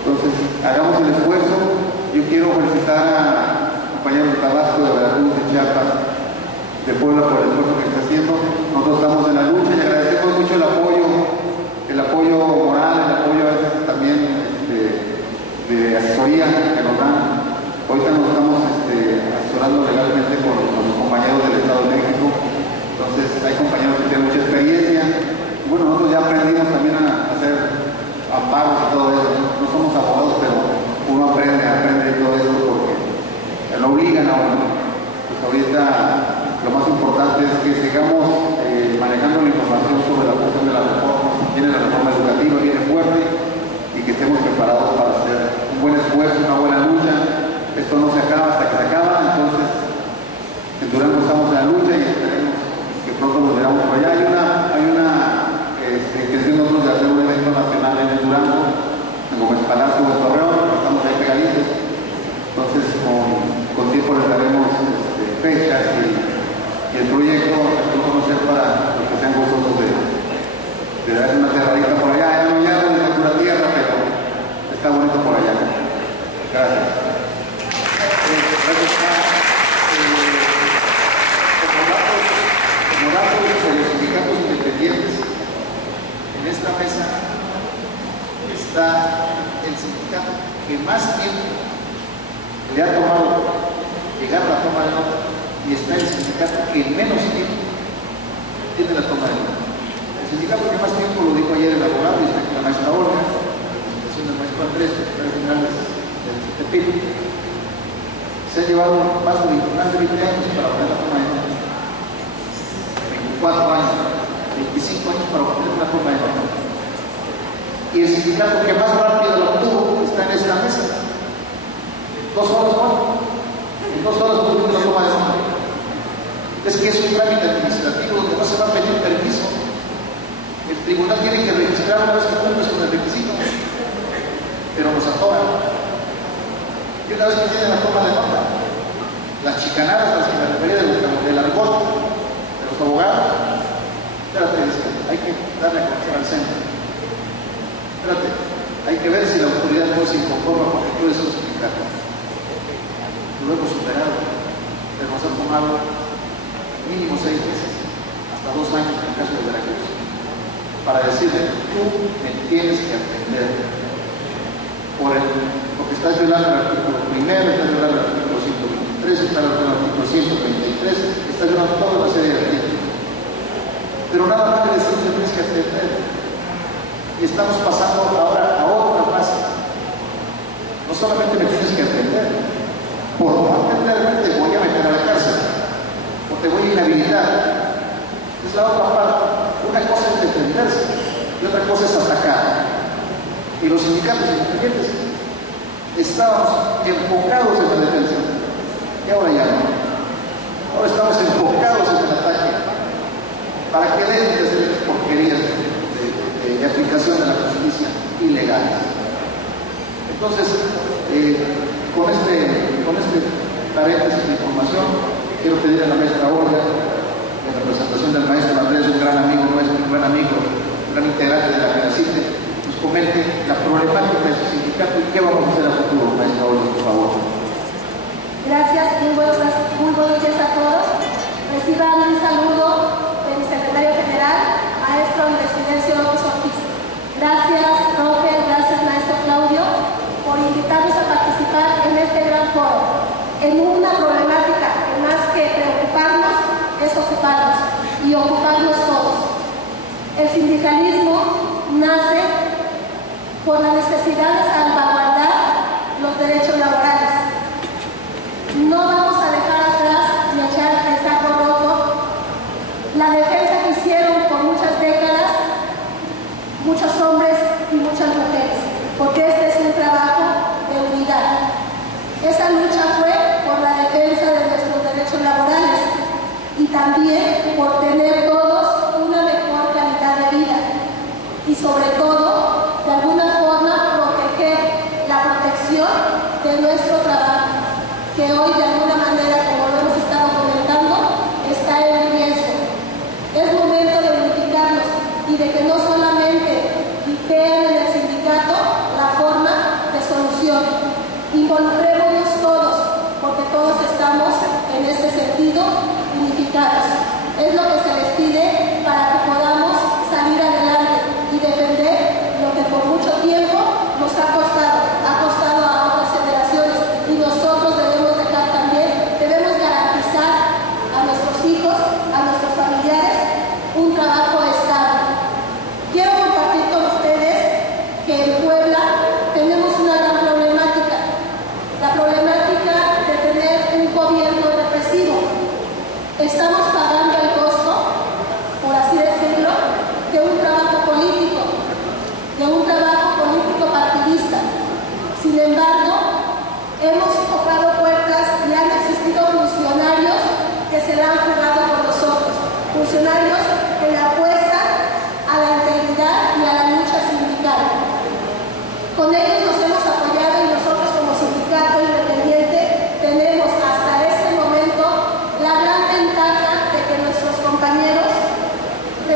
Entonces, hagamos el esfuerzo. Yo quiero felicitar a compañeros de Tabasco, de Veracruz, de Chiapas, de Puebla por el esfuerzo que está haciendo. Nosotros estamos en la lucha y agradecemos mucho el apoyo moral, el apoyo a veces también de asesoría que nos dan. Ahorita nos estamos asesorando legalmente con los compañeros del Estado de México. Entonces, Pues ahorita lo más importante es que sigamos manejando la información sobre la cuestión de la reforma. Viene la reforma educativa, viene fuerte, y que estemos preparados para hacer un buen esfuerzo, una buena lucha. Esto no se acaba hasta que se acaba, entonces en Durango estamos en la lucha y esperemos que pronto nos veamos por allá. Hay una intención nosotros de hacer un evento nacional en el Durango, en Gómez Palacio de Torreón, estamos ahí pegaditos. Entonces con tiempo les daremos fechas y el proyecto lo vamos a hacer para los que sean gustosos de darse una cerradita por allá. Ya no es pura tierra, pero está bonito por allá. Gracias. Como datos de los sindicatos independientes, en esta mesa está el sindicato que más tiempo le ha tomado llegar a la toma de nota, y está el sindicato que menos tiempo tiene la toma de nota. El sindicato que más tiempo, lo dijo ayer el abogado, y está aquí la maestra Olga, la presentación del maestro Andrés, secretario general del CETEPIL, se ha llevado más de 20 años para obtener la toma de nota. 24 años, 25 años para obtener una toma de nota. Y el sindicato que más rápido lo obtuvo está en esta mesa. 2 horas, ¿no? En 2 horas tuvimos una toma de nota. Es que es un trámite administrativo donde no se va a pedir permiso. El tribunal tiene que registrar una vez que cumples con el requisito, pero nos atoran. Y una vez que tienen la toma de nota, las chicanadas, las que me refería del argot de los abogados, espérate, hay que darle a conocer al centro. Espérate, hay que ver si la autoridad no se inconforma porque tú eres un sindicato. Lo hemos superado, pero nos ha tomado mínimo 6 meses, hasta 2 años en el caso de Veracruz, para decirle, tú me tienes que atender porque estás violando el artículo 1, estás violando el artículo 123, estás violando el artículo 133, estás violando toda una serie de artículos. Pero nada más le decimos que tienes que atender. Y estamos pasando ahora a otra fase. No solamente me tienes que atender, por no atenderme te voy a meter a la cárcel, o te voy a inhabilitar. Es la otra parte. Una cosa es defenderse y otra cosa es atacar. Y los sindicatos independientes estábamos enfocados en la defensa, y ahora ya no. Ahora estamos enfocados en el ataque, para que dejen de hacer porquerías de aplicación de la justicia ilegal. Entonces, con este paréntesis de información, quiero pedir a la maestra Olga, en representación del maestro Andrés, un gran amigo nuestro, un gran integrante de la FENACITE, nos comente la problemática de su sindicato y qué vamos a hacer a futuro. Maestra Olga, por favor. Gracias, muy buenos días a todos. Reciban un saludo de mi secretario general, maestro Andrés Fidencio López Ortiz. Gracias, profe, gracias, maestro Claudio, por invitarnos a participar en este gran foro, en una problemática que más que preocuparnos, es ocuparnos y ocuparnos todos. El sindicalismo nace por la necesidad de salvaguardar los derechos laborales. No vamos a dejar atrás ni echar el saco roto la defensa que hicieron por muchas décadas muchos hombres y muchas mujeres, porque este es un trabajo de unidad. Esa lucha fue por la defensa de nuestros derechos laborales y también por tener todos una mejor calidad de vida y sobre todo, de alguna forma, proteger la protección de nuestro trabajo, que hoy de alguna manera, como lo hemos estado comentando, está en riesgo. Es momento de unificarnos y de que no solamente vean en el sindicato la forma de solución. Involucrémonos todos, porque todos estamos en este sentido unificados. Es lo que se les pide para que podamos salir adelante y defender lo que por mucho tiempo nos ha costado a otras generaciones, y nosotros debemos garantizar a nuestros hijos, a nuestros familiares, un trabajo estable. Quiero compartir con ustedes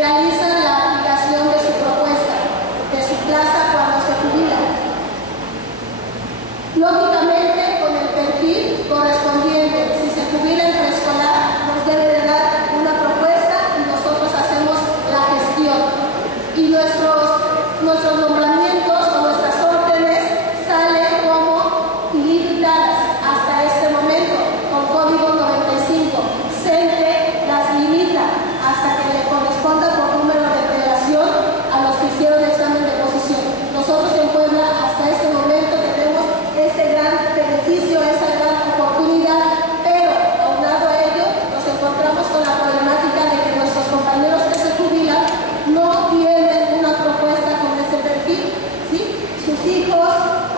realizan la aplicación de su propuesta, de su plaza cuando se jubilan. Lógicamente, con el perfil correspondiente, si se jubila en preescolar, nos debe de dar una propuesta y nosotros hacemos la gestión. Y nuestros nombramientos o nuestras órdenes salen como limitadas hasta este momento, con código 95. CENTE las limita hasta que le corresponda por número de federación a los que hicieron el examen de posición. Nosotros en Puebla hasta este momento tenemos ese gran beneficio, esa gran oportunidad, pero aunado a ello nos encontramos con la problemática de que nuestros compañeros que se jubilan no tienen una propuesta con ese perfil, ¿sí? Sus hijos,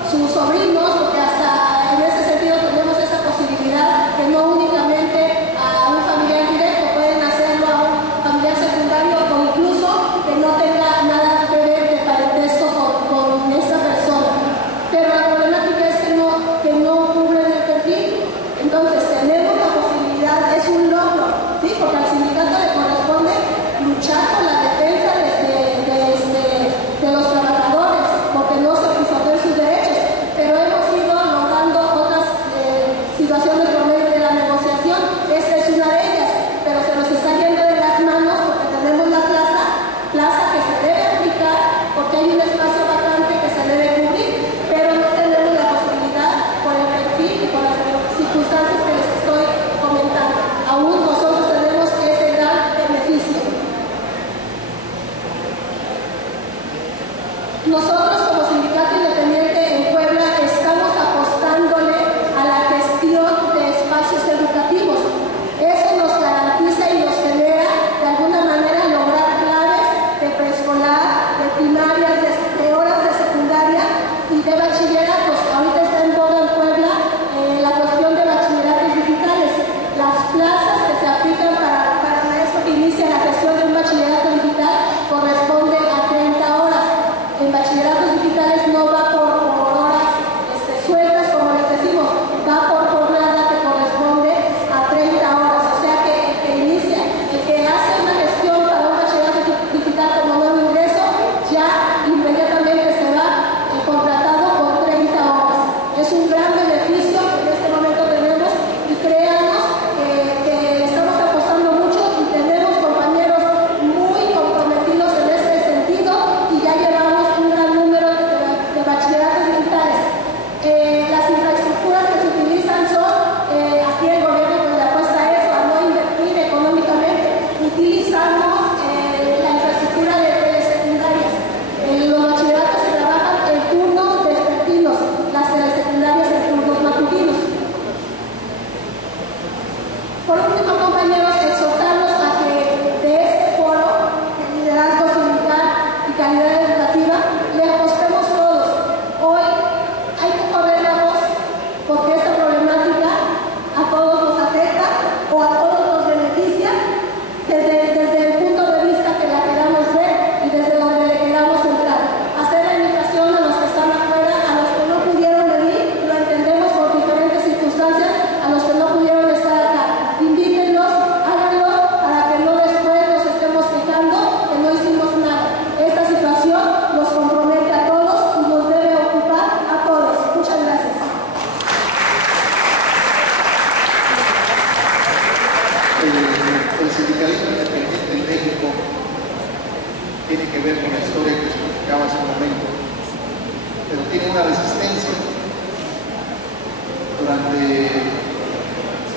sus sobrinos, porque hasta en ese sentido tenemos esa posibilidad que no únicamente a un familiar directo, pueden hacerlo a un familiar secundario o incluso que no tenga nada que ver de parentesco con esta persona. Pero la problemática es que no cubren el perfil. Entonces tenemos la posibilidad, es un logro, ¿sí? Porque al sindicato le corresponde luchar por la defensa de los trabajadores, porque no se pisoteen sus derechos, pero hemos ido logrando otras situaciones por medio de la negociación. Esta es una de ellas, pero se nos está yendo de las manos porque tenemos la plaza que se debe aplicar, porque hay un espacio vacante que se debe cubrir, pero no tenemos la posibilidad por el perfil y por las circunstancias que les estoy comentando. Aún nosotros tenemos ese gran beneficio. Nosotros como sindicato independiente en Puebla estamos apostándole a la gestión de espacios educativos. Eso nos garantiza y nos genera de alguna manera lograr claves de preescolar, de primaria, de horas de secundaria y de bachilleratos. Ahorita está en boga en Puebla la cuestión de bachilleratos digitales. Las plazas que se aplican para el maestro que inicia la gestión de un bachillerato digital corresponden a 30 horas. En bachilleratos digitales no va por horas sueltas, como les decimos, va por jornada que corresponde a 30 horas. O sea que el que inicia, el que hace una gestión para un bachillerato digital como nuevo ingreso, ya inmediatamente se va contratado por 30 horas. Es un gran beneficio que en este momento tenemos y créanos que estamos apostando mucho y tenemos compañeros muy comprometidos en este sentido y ya llevamos un gran número de bachilleratos digitales. Las infraestructuras que se utilizan son, aquí el gobierno pues le apuesta a eso, a no invertir económicamente. Utilizamos la infraestructura de telesecundarias. Los bachilleratos se trabajan en turnos vespertinos, las telesecundarias en turnos matutinos. Por último, compañeros, exhortarlos a que de este foro de liderazgo sindical y calidad educativa le apostemos todos. Hoy hay que correr la voz porque esta problemática a todos nos afecta o a todos nos beneficia desde el punto de vista que la queramos ver y desde donde le queramos entrar. Hacer la invitación a los que están afuera, a los que no pudieron venir, lo entendemos por diferentes circunstancias, a los que no pudieron estar acá. Invítenlos, háganlo para que no después nos estemos quejando que no hicimos nada. Esta situación nos compromete a todos y nos debe ocupar a todos. Muchas gracias. El sindicalismo independiente en México tiene que ver con la historia que explicaba hace un momento, pero tiene una resistencia. Durante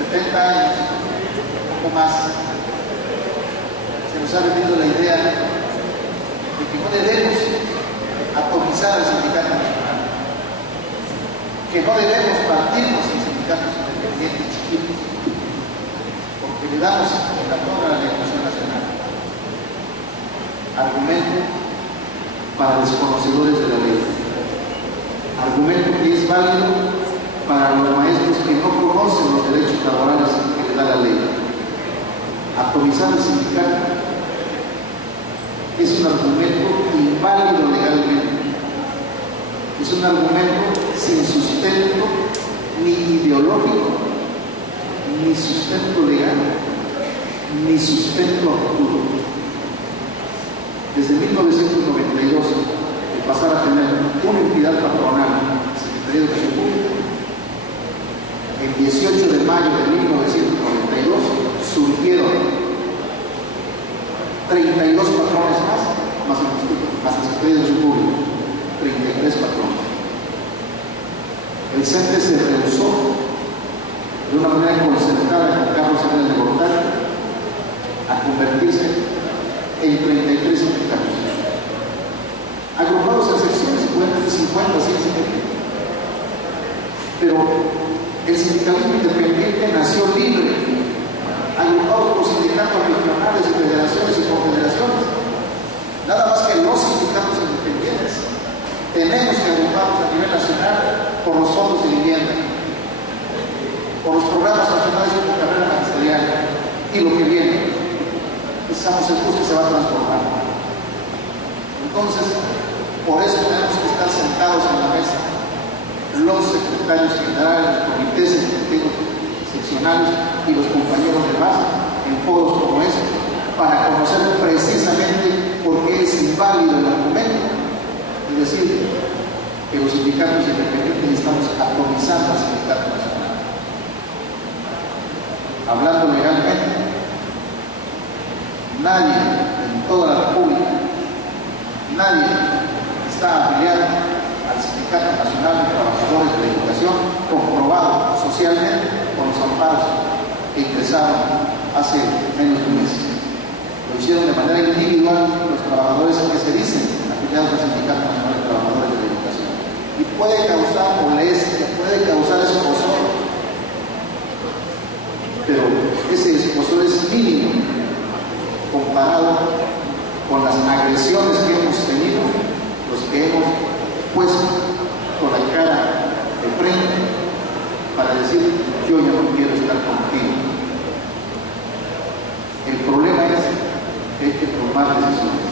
70 años, un poco más, se nos ha venido la idea de que no debemos atomizar al sindicato nacional, que no debemos partirnos en sindicatos independientes chiquitos, porque le damos la torre a la negociación nacional. Argumento para desconocedores de la ley. Argumento que es válido para los maestros que no conocen los derechos laborales que le da la ley. Atomizar el sindicato es un argumento inválido legalmente. Es un argumento sin sustento ni ideológico, ni sustento legal, ni sustento a futuro. desde 1992, de pasar a tener una entidad patronal, Secretaría de Educación Pública, el 18 de mayo de 1992 surgieron 32 patrones más el Secretaría de Educación Pública, 33 patrones. El CENTE se rehusó de una manera concertada con Carlos Salinas de Gortari a convertirse en 33 sindicatos, agrupados en secciones 50, 100, 100. Pero el sindicalismo independiente nació libre, agrupados por sindicatos regionales y federaciones y confederaciones. Nada más que los sindicatos independientes tenemos que agruparnos a nivel nacional por los fondos de vivienda, por los programas nacionales de carrera magisterial y lo que viene. Pensamos el bus que se va a transformar. Entonces, por eso tenemos que estar sentados en la mesa, los secretarios generales, los comités ejecutivos seccionales y los compañeros de base en foros como este, para conocer precisamente por qué es inválido el argumento. Es decir, que los sindicatos independientes estamos atomizando al sindicato nacional. Hablando legalmente, nadie en toda la República, nadie está afiliado al Sindicato Nacional de Trabajadores de la Educación, comprobado socialmente con los amparos que ingresaron hace menos de un mes. Lo hicieron de manera individual los trabajadores que se dicen afiliados al Sindicato Nacional de Trabajadores de la Educación. Y puede causar molestia, puede causar escozor, pero ese escozor es mínimo comparado con las agresiones que hemos tenido, los que hemos puesto con la cara de frente para decir: yo ya no quiero estar contigo. El problema es que hay que tomar decisiones,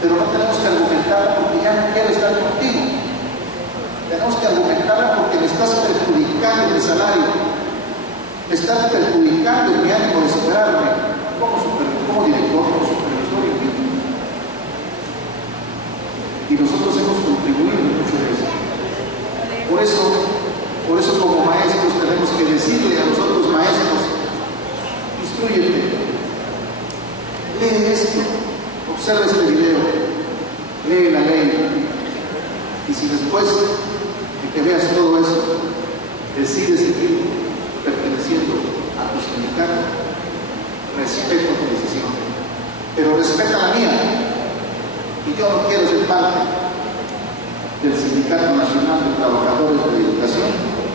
pero no tenemos que argumentar porque ya no quiero estar contigo. Tenemos que argumentarla porque me estás perjudicando mi salario, me estás perjudicando mi ánimo de superarme como director, como supervisor. Y nosotros hemos contribuido mucho de eso. Por eso como maestros tenemos que decirle a los otros maestros: instrúyete, lee esto, observa este video, lee la ley, y si después de que veas todo eso decides seguir perteneciendo a tu sindicato, respeto tu decisión, pero respeta la mía. Y yo no quiero ser parte del Sindicato Nacional de Trabajadores de la Educación,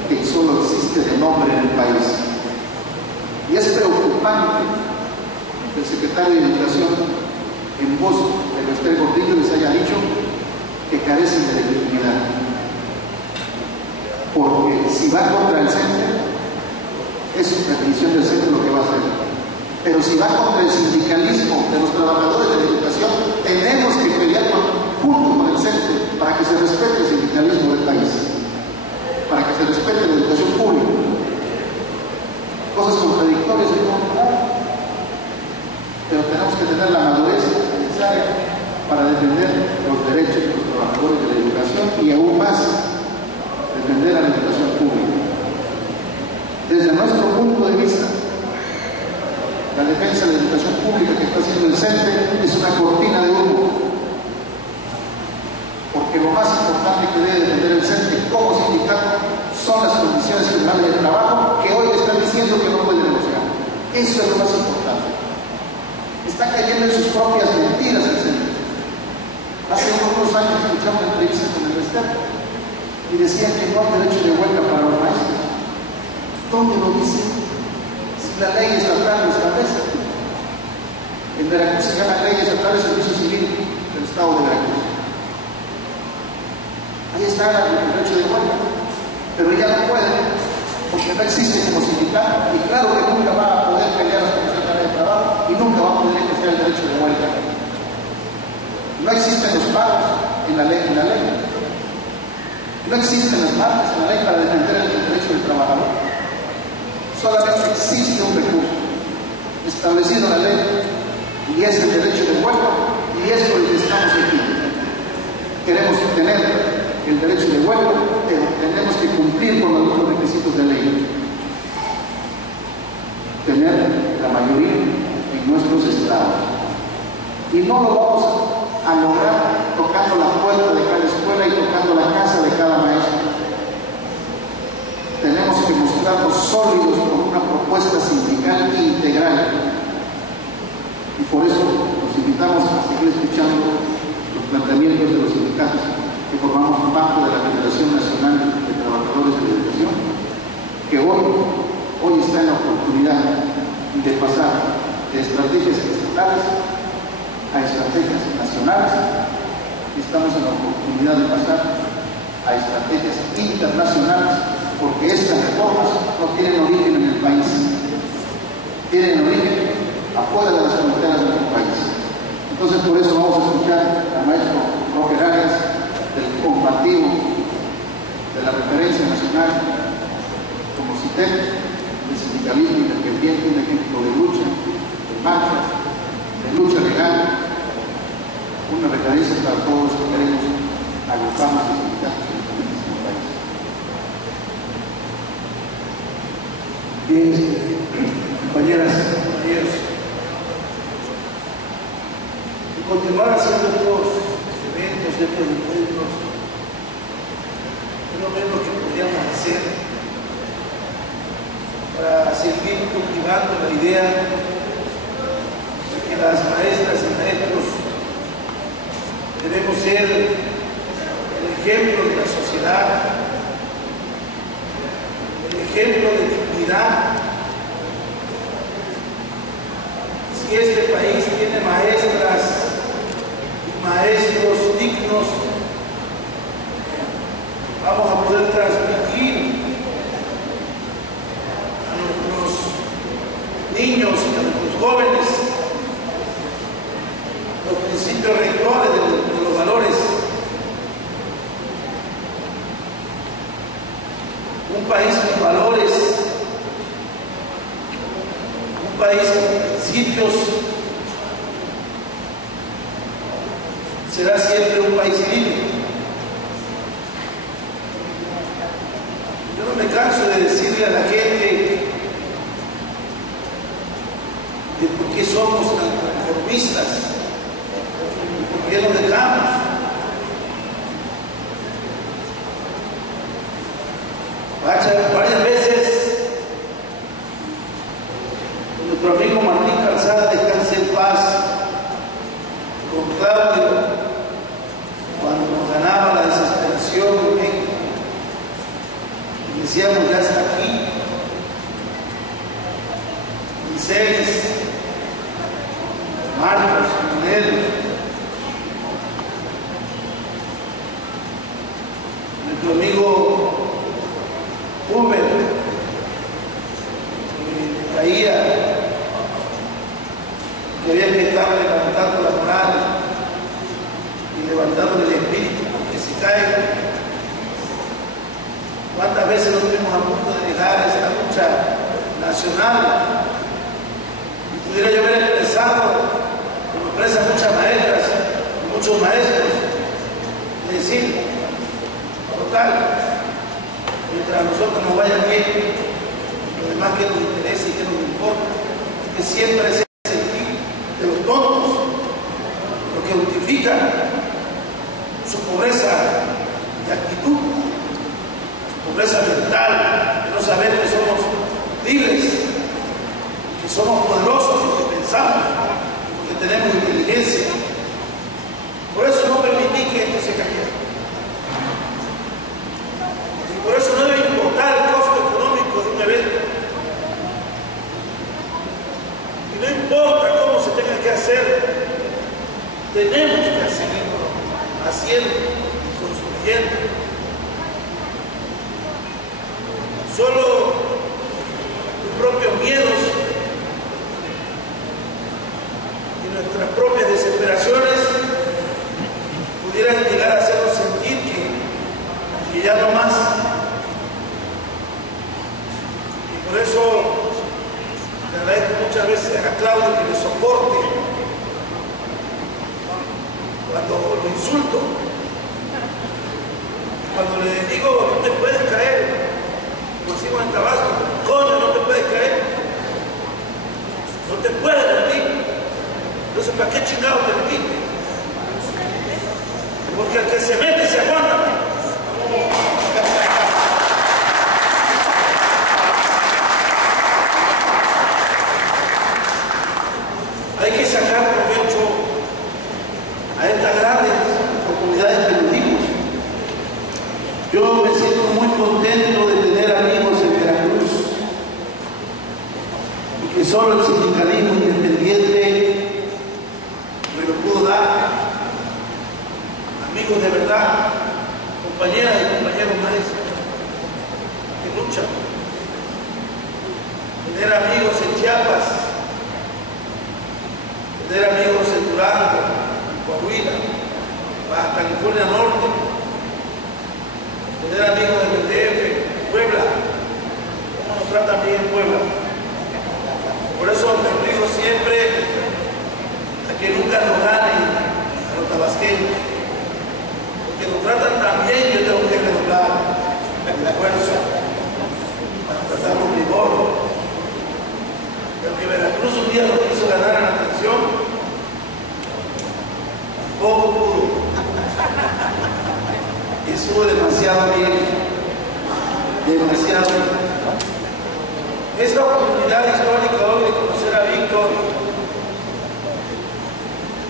que solo existe de nombre en el país. Y es preocupante que el secretario de Educación, en voz de Esther Gordillo, les haya dicho que carecen de legitimidad. Porque si va contra el CENTE, es una decisión del CENTE lo que va a hacer. Pero si va contra el sindicalismo de los trabajadores de la educación, tenemos que pelear junto con el CENTE para que se respete el sindicalismo del país, para que se respete la educación pública. Cosas contradictorias en un lugar, pero tenemos que tener la madurez necesaria para defender los derechos de los trabajadores de la educación y aún más defender a la educación pública. Desde nuestro punto de vista, la defensa de la educación pública que está haciendo el CENTE es una cortina de humo, porque lo más importante que debe defender el CENTE como sindicato son las condiciones generales de trabajo que hoy están diciendo que no puede negociar. Eso es lo más importante. Está cayendo en sus propias mentiras el CENTE. Hace unos años escuchamos una entrevista con el Esther y decían que no hay derecho de huelga para los maestros. ¿Dónde lo dicen? La ley estatal lo establece. En Veracruz se llama Ley Estatal de Servicio Civil del Estado de Veracruz. Ahí está el derecho de huelga, pero ya no puede, porque no existe como sindicato, y claro que nunca va a poder pelear las condiciones de trabajo y nunca va a poder ejercer el derecho de huelga. No existen los paros en la ley. No existen las marcas en la ley para defender el derecho del trabajador. Solamente existe un recurso establecido en la ley y es el derecho de huelga, y pueblo, pero tenemos que cumplir con algunos requisitos de ley. Tener la mayoría en nuestros estados. Y no lo vamos a lograr tocando la puerta de cada escuela y tocando la casa de cada maestro. Tenemos que mostrarnos sólidos con una propuesta sindical integral. Y por eso los invitamos a seguir escuchando los planteamientos de los sindicatos que formamos parte de la Federación Nacional de Trabajadores de la Educación, que hoy está en la oportunidad de pasar de estrategias estatales a estrategias nacionales, y estamos en la oportunidad de pasar a estrategias internacionales, porque estas reformas no tienen origen en el país, tienen origen afuera de las fronteras de nuestro país. Entonces, por eso vamos a escuchar al maestro Roger Arias, del combativo de la referencia nacional como CITEC, el sindicalismo independiente, un ejemplo de lucha, de marcha, de lucha legal, una referencia para todos los que queremos agruparnos y sindicatos independientes en el país. Bien, compañeras, compañeros, y continuar haciendo estos eventos, estos encuentros, es lo menos que podríamos hacer para seguir cultivando la idea de que las maestras y maestros debemos ser el ejemplo de la sociedad, el ejemplo de dignidad. Si este país tiene maestras y maestros dignos, vamos a poder transmitir a nuestros niños y a nuestros jóvenes los principios rectores de los valores. Un país con valores, un país con principios, será siempre un país libre. Yo no me canso de decirle a la gente de por qué somos tan conformistas, por qué nos dejamos. Varias veces nuestro amigo Martín Calzada, descanse en paz, con Claudio, cuando nos ganaba la desesperación en México, y decíamos ya está aquí, Miseris, Marcos, Manuel, nuestro amigo Uber, que caía, que había que estar levantando la moral y levantando el espíritu, porque si cae, ¿cuántas veces nos tuvimos a punto de dejar esta lucha nacional? Y pudiera yo haber expresado, como expresan muchas maestras y muchos maestros, es decir, total, mientras a nosotros nos vaya bien, lo demás que nos interesa y que nos importa, que siempre es el sentir de los tontos, lo que justifica su pobreza de actitud, su pobreza mental, de no saber que somos libres, que somos poderosos porque pensamos, porque tenemos inteligencia. Por eso no permití que esto se cayera. Por eso no debe importar el costo económico de un evento. Y no importa cómo se tenga que hacer, tenemos que seguirlo haciendo y construyendo. Solo tus propios miedos y nuestras propias desesperaciones pudieran llegar a hacernos sentir que ya no más. Por eso le agradezco muchas veces a Claudio que me soporte cuando lo insulto, Cuando le digo, no te puedes caer, como decimos en Tabasco, coño, no te puedes caer, no te puedes rendir. Entonces, ¿para qué chingado te metiste? Porque el que se mete se aguanta, ¿no? Hay que sacar provecho a estas grandes oportunidades que nos dimos. Yo me siento muy contento de tener amigos en Veracruz y que solo el sindicalismo independiente me lo pudo dar. Amigos de verdad, compañeras y compañeros maestros que luchan. Tener amigos en Chiapas, tener amigos en Durango, en Coahuila, Baja California Norte, tener amigos en el DF, Puebla. ¿Cómo nos tratan bien en Puebla? Por eso me obligo siempre a que nunca nos ganen a los tabasqueños. Porque nos tratan tan bien, yo tengo que redoblar el esfuerzo para tratar con rigor. Pero que Veracruz un día lo quiso ganar en la atención, tampoco pudo. Y estuvo demasiado bien, demasiado bien. Esta oportunidad histórica hoy de conocer a Víctor,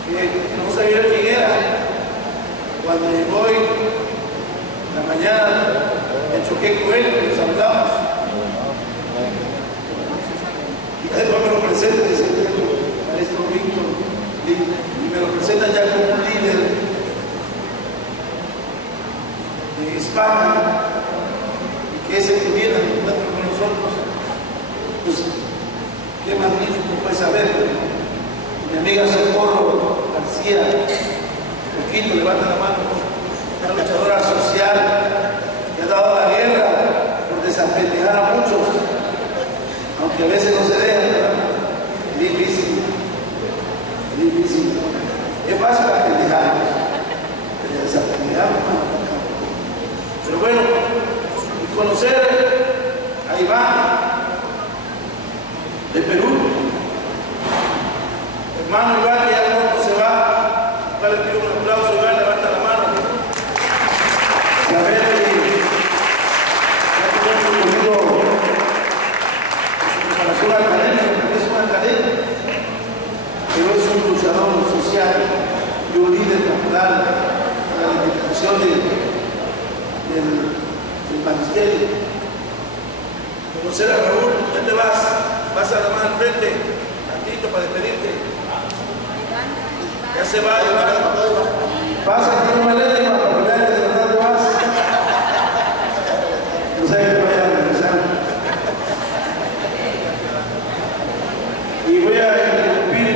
que no sabía quién era, cuando llegó hoy, en la mañana, me choqué con él, nos hablamos. Y después me lo presenta, dice el maestro Víctor, y me lo presenta ya como un líder de España, y que es el que viene a encuentro con nosotros. Pues, qué magnífico fue saberlo. Mi amiga Socorro García, poquito, levanta la mano, una luchadora social que ha dado la guerra por desapendejar a muchos, aunque a veces no se dejan, ¿verdad? Es difícil, es difícil. Es fácil apendejarnos, pero desapendejarnos, pero bueno, y conocer a Iván de Perú, hermano Iván, que ya pronto se va. Acá le pido un aplauso. Iván, levanta la mano. A ver, ya tenemos conmigo su preparación académica, porque es un académico, pero es un luchador social y un líder natural para la implementación del magisterio. Conocer a Raúl, ya te vas a la mano al frente, tantito para despedirte. Ya se va, pasa, tiene una letra para pelear de verdad te vas. No sé que te vaya a regresar. Y voy a interrumpir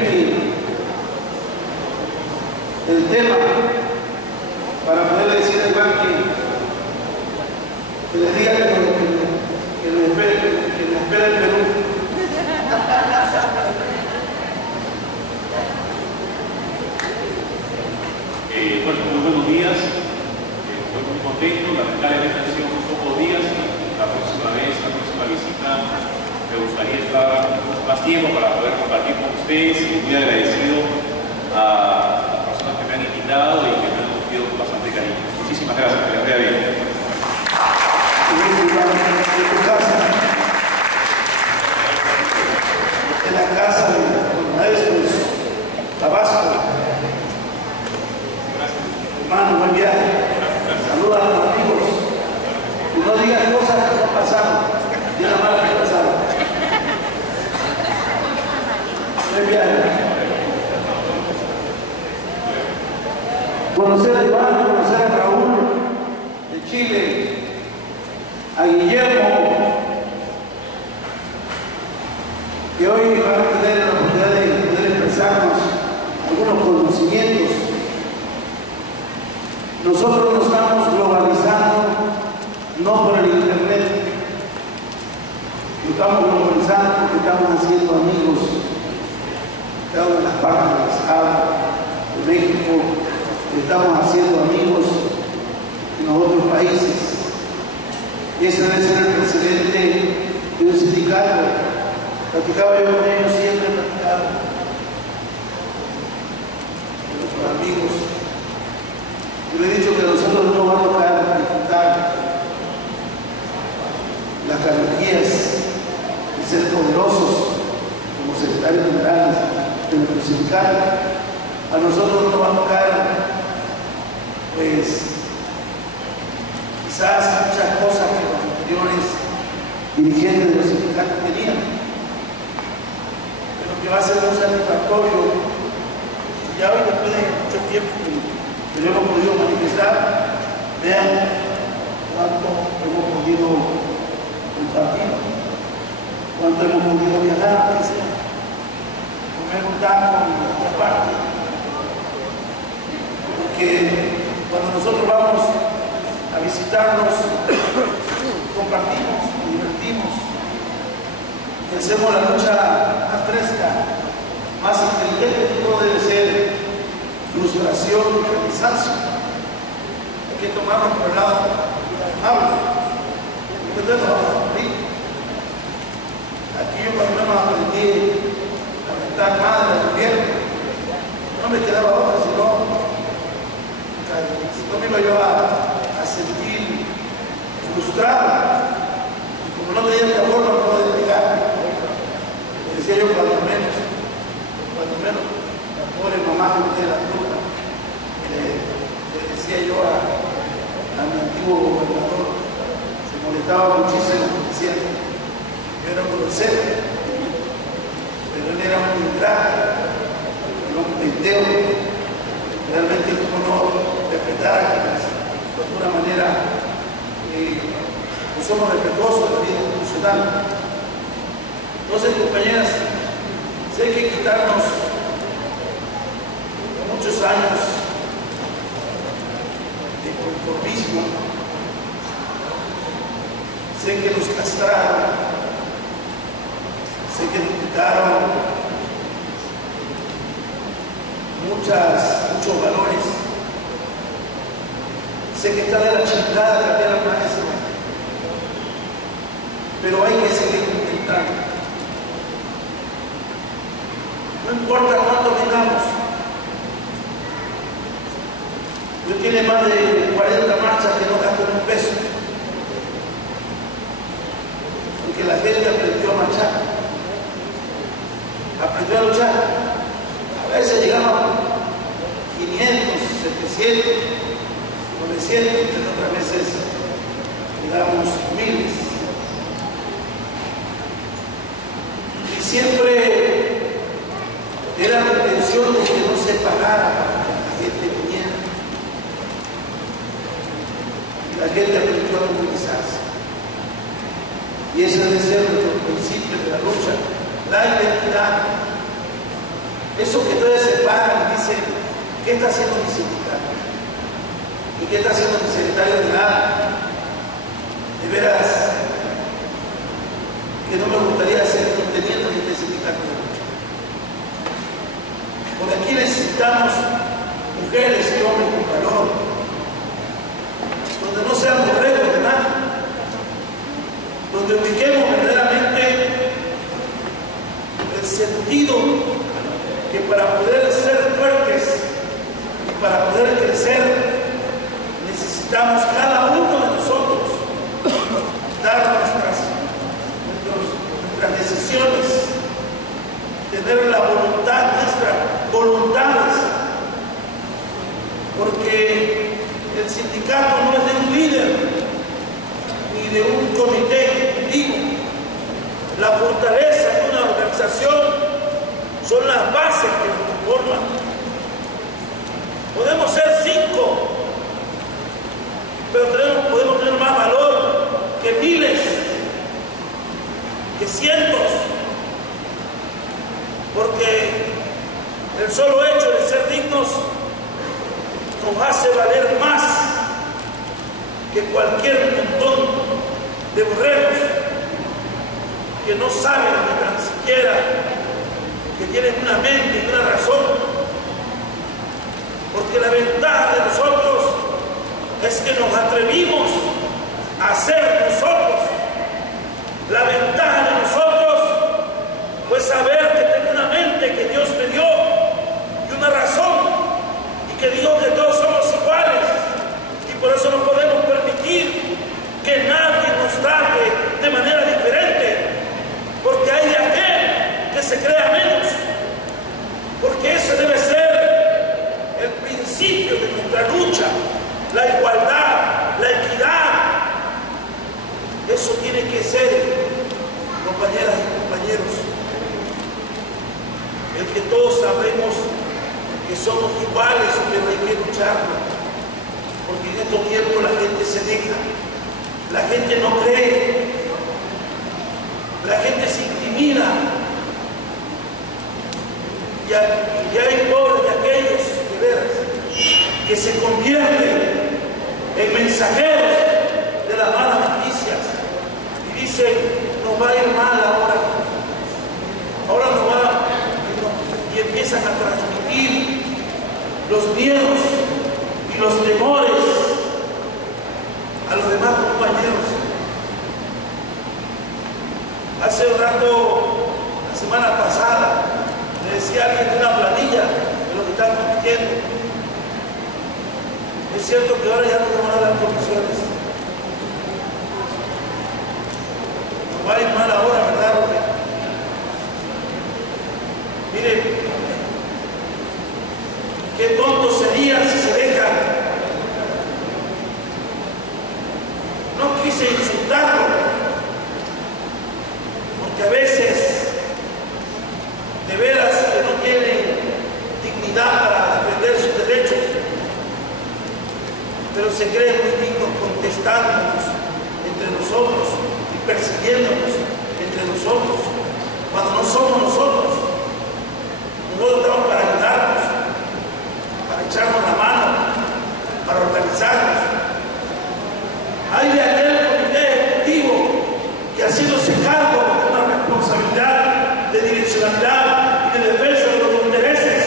el tema para poder decir a Iván que les diga que nos espera el Perú. Bueno, muy buenos días. Estoy muy contento. Lamentablemente han sido muy pocos días. La próxima visita, me gustaría estar más tiempo para poder compartir con ustedes. Y muy agradecido a las personas que me han invitado y que me han acogido con bastante cariño. Muchísimas gracias. Que les vaya bien. En la casa de los maestros Tabasco. Hermano, buen viaje. Saluda a los amigos. Y no digas cosas que no pasaron. Diga mal que pasaron. Buen viaje. Conocer a Iván, conocer a Raúl de Chile, a Guillermo, que hoy van a tener la oportunidad de poder expresarnos algunos conocimientos. Nosotros nos estamos globalizando no por el internet, nos estamos globalizando porque estamos haciendo amigos de cada una de las partes del Estado de México, estamos haciendo amigos en los otros países. Ese debe ser el precedente de un sindicato. Platicaba yo con ellos, siempre platicaba con nuestros amigos. Yo le he dicho que a nosotros no nos va a tocar disfrutar las garantías de ser poderosos como secretarios generales de nuestro sindicato. A nosotros no nos va a tocar, pues, quizás muchas cosas que los anteriores dirigentes de los sindicatos tenían, pero que va a ser muy satisfactorio. Ya hoy, después de mucho tiempo que lo hemos podido manifestar, vean cuánto hemos podido compartir, cuánto hemos podido viajar, que sea, comer un taco en otra parte, porque cuando nosotros vamos a visitarnos, compartimos, nos divertimos y hacemos la lucha más fresca, más inteligente. Que todo debe ser frustración y cansancio. Hay que tomarlo por el lado amable, porque entonces nos vamos a morir. Aquí yo cuando me aprendí a mentar madre al invierno, no me quedaba otra, sino me iba yo a sentir frustrado, y como no tenía otra forma no de pegarme. Le decía yo, cuando menos, la pobre mamá que me tiene la fruta, le decía yo a mi antiguo gobernador, se molestaba muchísimo, decía que yo era un grosero, pero él era un ingrato, era un penteo, realmente como no respetar a quienes de alguna manera no somos respetuosos de la vida institucional. Entonces, compañeras, sé que quitarnos muchos años de conformismo, sé que nos castraron, sé que nos quitaron muchos valores. Sé que está de la chingada cambiar al maestro, pero hay que seguir intentando. No importa cuánto tengamos. Yo tiene más de 40 marchas que no gastan un peso, porque la gente aprendió a marchar, aprendió a luchar. A veces llegamos 500, 700, 900, pero otras veces llegamos miles. Y siempre era la intención de que no se pagara para que la gente viniera. Y la gente aprendió a movilizarse. Y ese debe ser nuestro principio de la lucha, la identidad. Eso que ustedes se paran y dicen, ¿qué está haciendo mi sindicato? ¿Y qué está haciendo mi secretario general? De veras, que no me gustaría seguir teniendo en este sindicato de lucha. Porque aquí necesitamos mujeres y hombres con valor, donde no sean borregos de nada, donde ubiquemos verdaderamente el sentido que para poder ser fuertes y para poder crecer necesitamos cada uno de nosotros dar nuestras decisiones, tener la voluntad, nuestras voluntades, porque el sindicato no es de un líder ni de un comité ejecutivo. La fortaleza de una organización son las bases que nos forman. Podemos ser 5, pero podemos tener más valor que miles, que cientos, porque el solo hecho de ser dignos nos hace valer más que cualquier montón de borregos que no saben ni tan siquiera, que tienen una mente y una razón, porque la ventaja de nosotros es que nos atrevimos a ser nosotros. La ventaja de nosotros fue saber que tengo una mente que Dios me dio y una razón, y que dijo que todos somos iguales, y por eso no podemos permitir que nadie nos trate de manera diferente, porque hay de aquel que se crea menos, porque ese debe ser el principio de nuestra lucha, la igualdad, la equidad. Eso tiene que ser, compañeras y compañeros, el que todos sabemos que somos iguales, pero hay que lucharlo, porque en estos tiempos la gente se deja, la gente no cree, la gente se intimida, y hay pobres de aquellos, de veras, que se convierten en mensajeros de las malas noticias y dicen: nos va a ir mal ahora nos va, y empiezan a transmitir los miedos y los temores a los demás compañeros. Hace un rato, la semana pasada, le decía a alguien de una planilla de lo que están compitiendo. Es cierto que ahora ya no van a dar condiciones. Nos va a ir mal ahora, ¿verdad? Miren, qué tontos serían si se dejan. No quise insultarlo, porque a veces de veras que no tienen dignidad para defender sus derechos, pero se creen muy dignos contestándonos entre nosotros y persiguiéndonos entre nosotros, cuando no somos nosotros. Nosotros estamos para ayudarnos, para echarnos la mano, para organizarnos. Hay de aquel comité ejecutivo que ha sido ese cargo de una responsabilidad de direccionalidad y de defensa de los intereses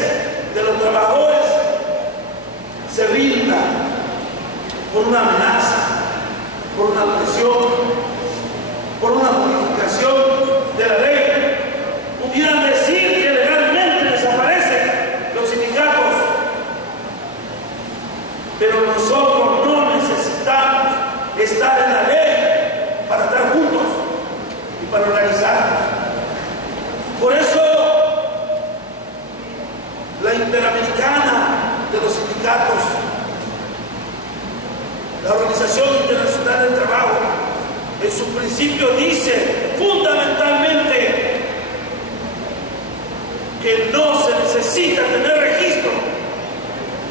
de los trabajadores, se brinda por una amenaza, por una presión, por una modificación de la ley. Pudieran decir que legalmente desaparecen los sindicatos, pero nosotros no necesitamos estar en la ley para estar juntos y para organizarnos. Por eso la Interamericana de los Sindicatos, la Organización Internacional del Trabajo, en su principio dice fundamentalmente que no se necesita tener registro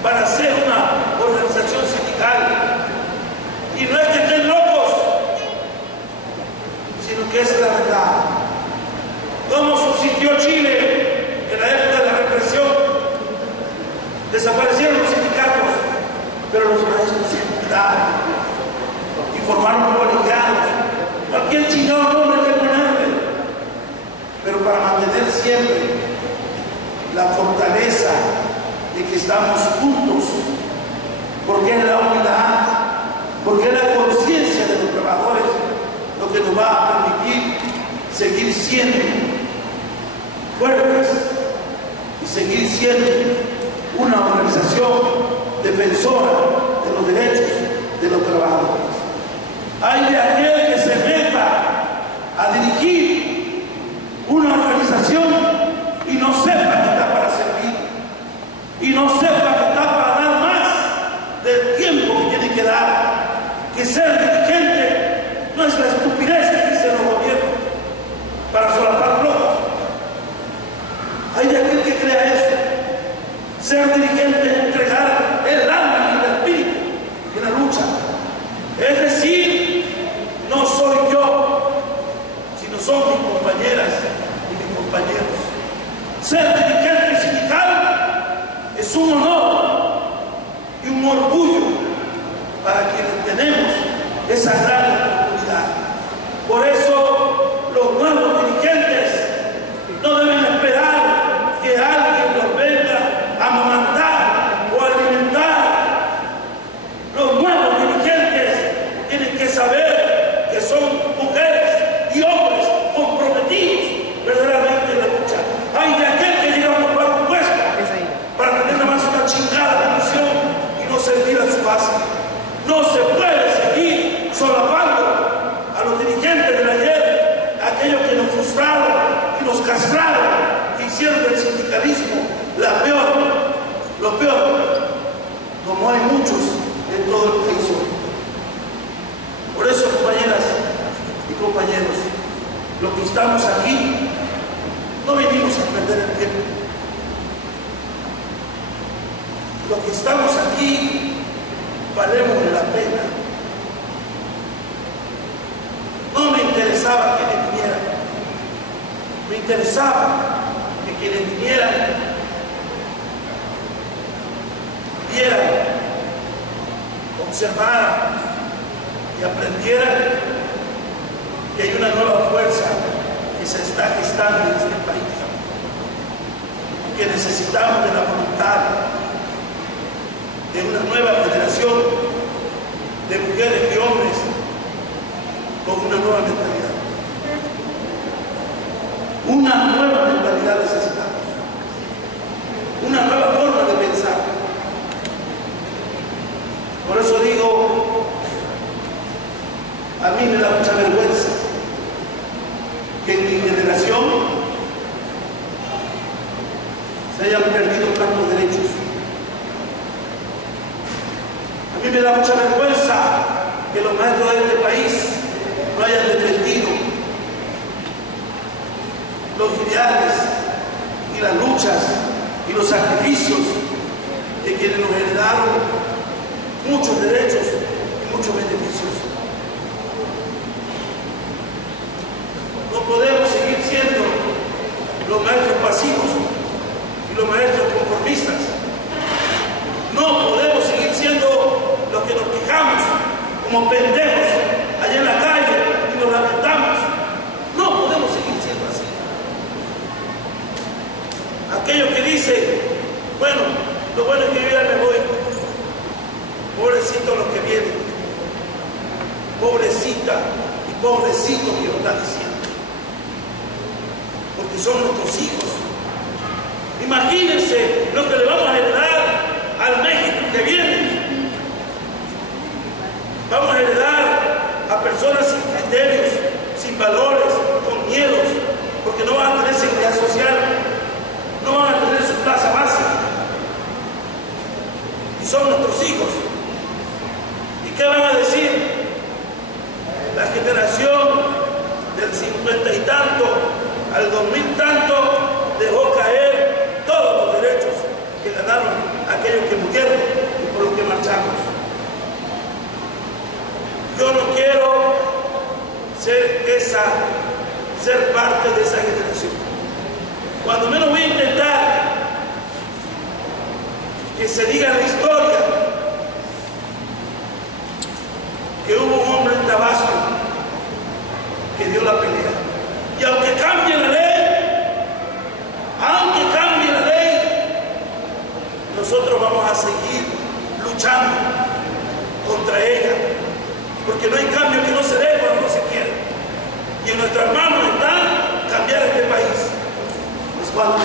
para ser una organización sindical. Y no es que estén locos, sino que es la verdad. ¿Cómo subsistió Chile en la época de la represión? Desaparecieron los sindicatos, pero los maestros se quedaron y formaron colegiados. Cualquier chingado nombre que ponerle, pero para mantener siempre la fortaleza de que estamos juntos, porque es la unidad, porque es la conciencia de los trabajadores lo que nos va a permitir seguir siendo fuertes y seguir siendo una organización defensora de los derechos de los trabajadores. Hay de aquel que se meta a dirigir una organización y no sepa que está para servir, y no sepa que está para dar más del tiempo que tiene que dar, que ser dirigente no es la estupidez que dicen los gobiernos para solapar flojos. Hay de aquel que crea eso. Ser dirigente es entregar el alma y el espíritu en la lucha. Es decir, no soy yo, sino son mis compañeras y mis compañeros. Ser dirigente sindical es un honor y un orgullo para quienes tenemos esa gran oportunidad. Por eso los nuevos dirigentes no deben esperar que alguien los venga a amamantar o alimentar. Los nuevos dirigentes No se puede seguir solapando a los dirigentes del ayer, aquellos que nos frustraron y nos castraron, que hicieron del sindicalismo lo peor, como hay muchos en todo el país hoy. Por eso, compañeras y compañeros, los que estamos aquí no venimos a perder el tiempo. Los que estamos aquí valemos la pena. No me interesaba que le vinieran. Me interesaba que quienes vinieran vieran, observaran y aprendieran que hay una nueva fuerza que se está gestando en este país, que necesitamos de la voluntad de una nueva generación de mujeres y hombres con una nueva mentalidad. Una nueva mentalidad necesitamos, una nueva forma de pensar. Por eso digo, a mí me da mucha vergüenza que en mi generación se hayan perdido tantos derechos. A mí me da mucha vergüenza que los maestros de este país no hayan defendido los ideales y las luchas y los sacrificios de quienes nos heredaron muchos derechos y muchos beneficios. No podemos seguir siendo los maestros pasivos y los maestros conformistas. No podemos seguir siendo los que nos quejamos como pendejos allá en la calle y nos lamentamos. No podemos seguir siendo así. Aquellos que dicen, bueno, lo bueno es que yo ya me voy. Pobrecitos los que vienen. Pobrecita y pobrecito que lo están diciendo. Porque son nuestros hijos. Imagínense lo que le vamos a heredar al México que viene. Vamos a heredar a personas sin criterios, sin valores, con miedos, porque no van a tener seguridad social, no van a tener su plaza básica. Y son nuestros hijos. ¿Y qué van a decir? La generación del 50 y tanto al 2000 tanto dejó caer todos los derechos que ganaron aquellos que murieron y por los que marchamos. Yo no quiero ser parte de esa generación. Cuando menos voy a intentar que se diga la historia que hubo un hombre en Tabasco que dio la pelea. Y aunque cambie la ley, nosotros vamos a seguir luchando contra ella, porque no hay cambio que no se dé cuando no se quiere. Y en nuestras manos está cambiar este país. Pues cuando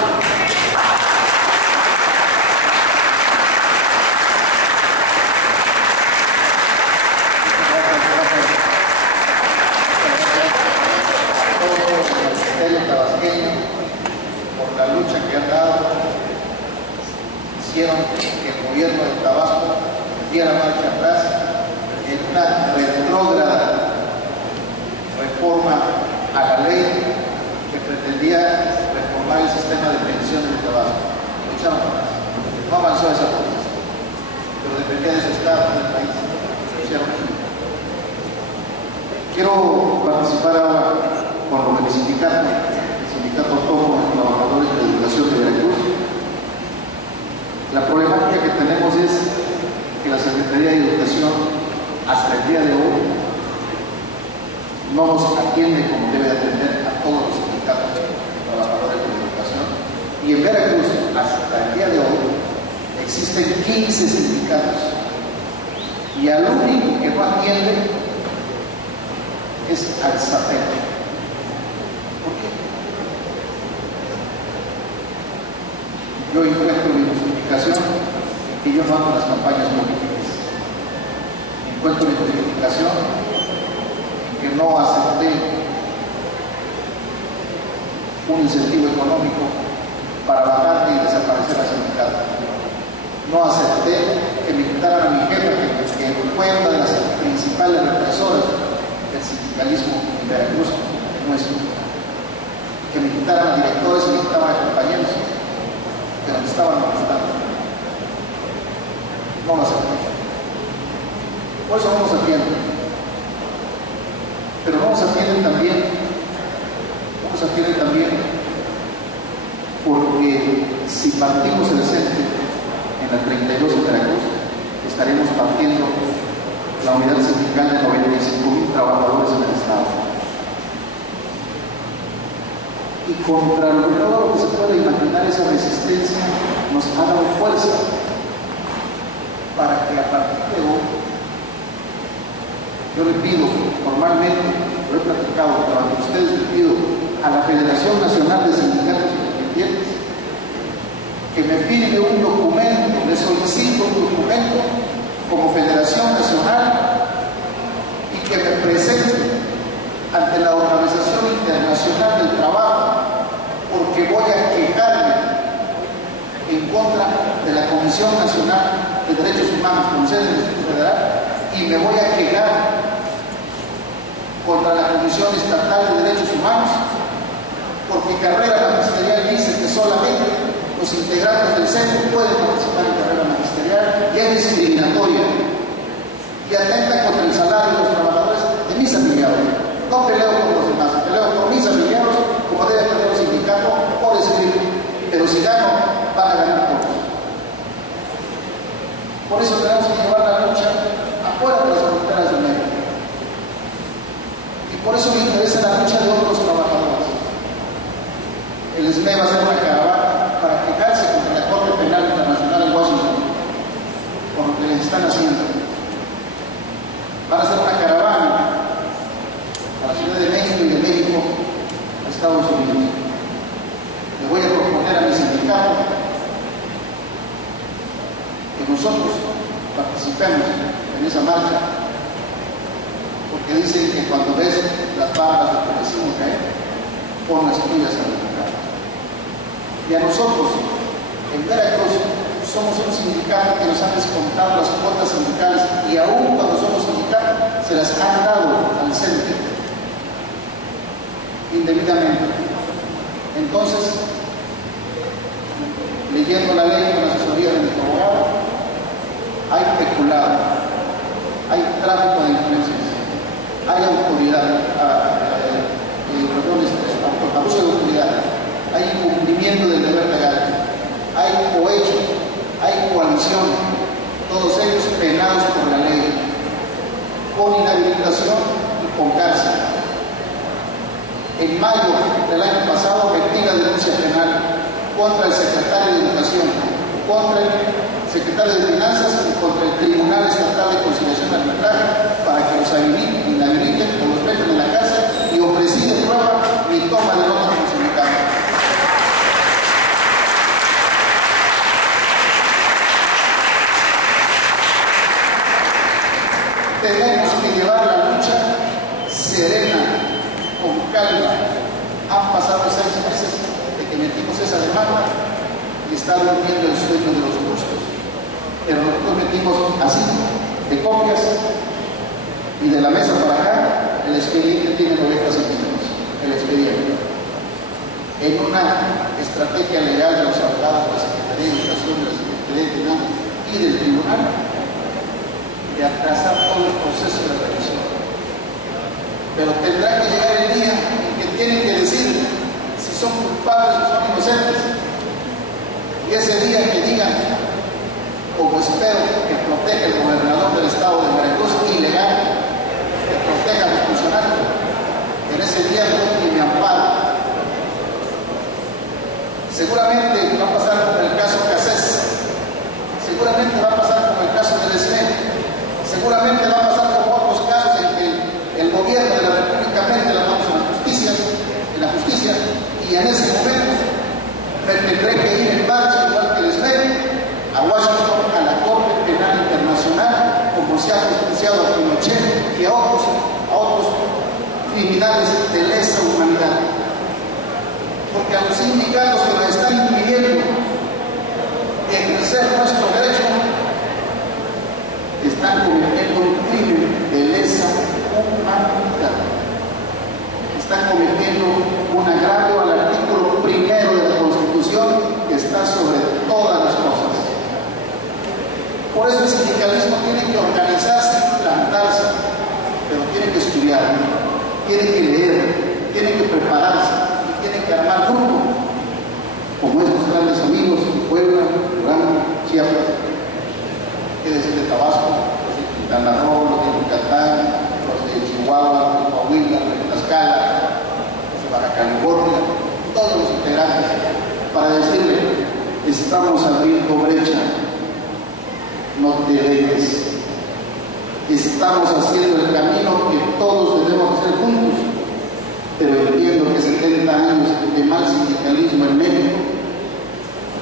tabasqueño, por la lucha que han dado, hicieron que el gobierno de Tabasco diera marcha atrás en una retrógrada reforma a la ley que pretendía reformar el sistema de pensiones de Tabasco. Lucharon atrás, no avanzó esa propuesta, pero dependía de su estado, del país. Quiero participar ahora con lo del sindicato autónomo de trabajadores de educación de Veracruz. La problemática que tenemos es que la Secretaría de Educación hasta el día de hoy no nos atiende como debe atender a todos los sindicatos de trabajadores de educación. Y en Veracruz, hasta el día de hoy, existen 15 sindicatos. Y al único que no atiende es al SAPEC. ¿Por qué? Yo encuentro mi justificación que yo no hago las campañas políticas. Mi encuentro mi justificación que no acepté un incentivo económico para bajar y desaparecer la sindicato. No acepté que me quitaran a mi jefe, que fue una de las principales represoras del sindicalismo en Veracruz nuestro. Que me quitaran a directores y me quitaban a compañeros que nos estaban molestando. No lo acepté. Por eso vamos a tienda. Pero vamos a tienda también porque si partimos el centro en la 32 de Veracruz, estaremos partiendo la unidad sindical de 95,000 trabajadores en el Estado. Y contra todo lo que se puede imaginar, esa resistencia nos ha dado fuerza para que a partir de hoy, yo le pido formalmente, lo he platicado, pero ante ustedes le pido a la Federación Nacional de Sindicatos Independientes que me firme un documento, le solicito un documento como Federación Nacional y que me presente ante la Organización Internacional del Trabajo, porque voy a quejarme en contra de la Comisión Nacional de Derechos Humanos, con sede del Distrito Federal, y me voy a quejar contra la Comisión Estatal de Derechos Humanos, porque carrera magisterial dice que solamente los integrantes del centro pueden participar en carrera magisterial y es discriminatoria y atenta contra el salario de los trabajadores de mis afiliados. No peleo con los demás, peleo con mis afiliados como debe tener el sindicato por escribir, pero si gano, van a ganar todos. Por eso tenemos que llevar la lucha afuera de las fronteras de México. Y por eso me interesa la lucha de otros trabajadores. El SME va a hacer una caravana para quejarse contra la Corte Penal Internacional en Washington por lo que les están haciendo. Van a hacer una caravana a la Ciudad de México y de México a Estados Unidos. Le voy a proponer a mi sindicato que nosotros participemos en esa marcha, porque dicen que cuando ves las barbas que decimos caer, pon las tuyas al mercado. Y a nosotros, en Veracruz, somos un sindicato que nos han descontado las cuotas sindicales y aún cuando somos sindicatos se las han dado al centro indebidamente. Entonces, leyendo la ley con la asesoría de nuestro abogado, hay peculado, hay tráfico de influencias, hay autoridad, abuso de autoridad, hay incumplimiento del deber legal, hay cohecho, hay coalición, todos ellos penados por la ley, con inhabilitación y con cárcel. En mayo del año pasado metí la denuncia penal contra el secretario de Educación, contra el secretario de Finanzas y contra el Tribunal Estatal de Conciliación y Arbitraje para que los inhabiliten o los metan en la cárcel, y ofrecí de prueba mi toma de nota como sindicato. Tenemos que llevar la lucha serena, con calma. Han pasado 6 meses de que metimos esa demanda y está durmiendo el sueño de los justos. Pero nosotros metimos así, de copias, y de la mesa para acá, el expediente tiene 90 centímetros, el expediente. En una estrategia legal de los abogados de la Secretaría de Educación, de la Secretaría de Finanzas y del Tribunal, de atrasar todo el proceso de revisión. Pero tendrá que llegar el día en que tienen que decir si son culpables o son inocentes. Y ese día que digan, como espero que proteja el gobernador del estado de Veracruz, ilegal, que proteja a los funcionarios, en ese día no ni me amparo. Seguramente va a pasar con el caso Casés, seguramente va a pasar con el caso del SME, seguramente va a pasar con otros casos en que el gobierno de la República mete las manos en la justicia, y en ese momento me tendré que ir en marcha, igual que el SME, a Washington, a la Corte Penal Internacional, como se ha asociado a Pinochet y a otros criminales de lesa humanidad. Porque a los sindicatos que nos están impidiendo ejercer nuestro derecho están cometiendo un crimen de lesa humanidad. Están cometiendo un agravio al artículo 1 de la Constitución, que está sobre todas las cosas. Por eso el sindicalismo tiene que organizarse, plantarse, pero tiene que estudiar, tiene que leer, tiene que prepararse, y tiene que armar grupo, como estos grandes amigos de Puebla, Durango, Chiapas, que desde Tabasco, los de Quintana Roo, los de Yucatán, los de Chihuahua, los de Coahuila, los de Tlaxcala, los de Baja California, todos los integrantes, para decirle, estamos abriendo brecha, no te dejes. Estamos haciendo el camino que todos debemos hacer juntos, pero entiendo que 70 años de mal sindicalismo en México,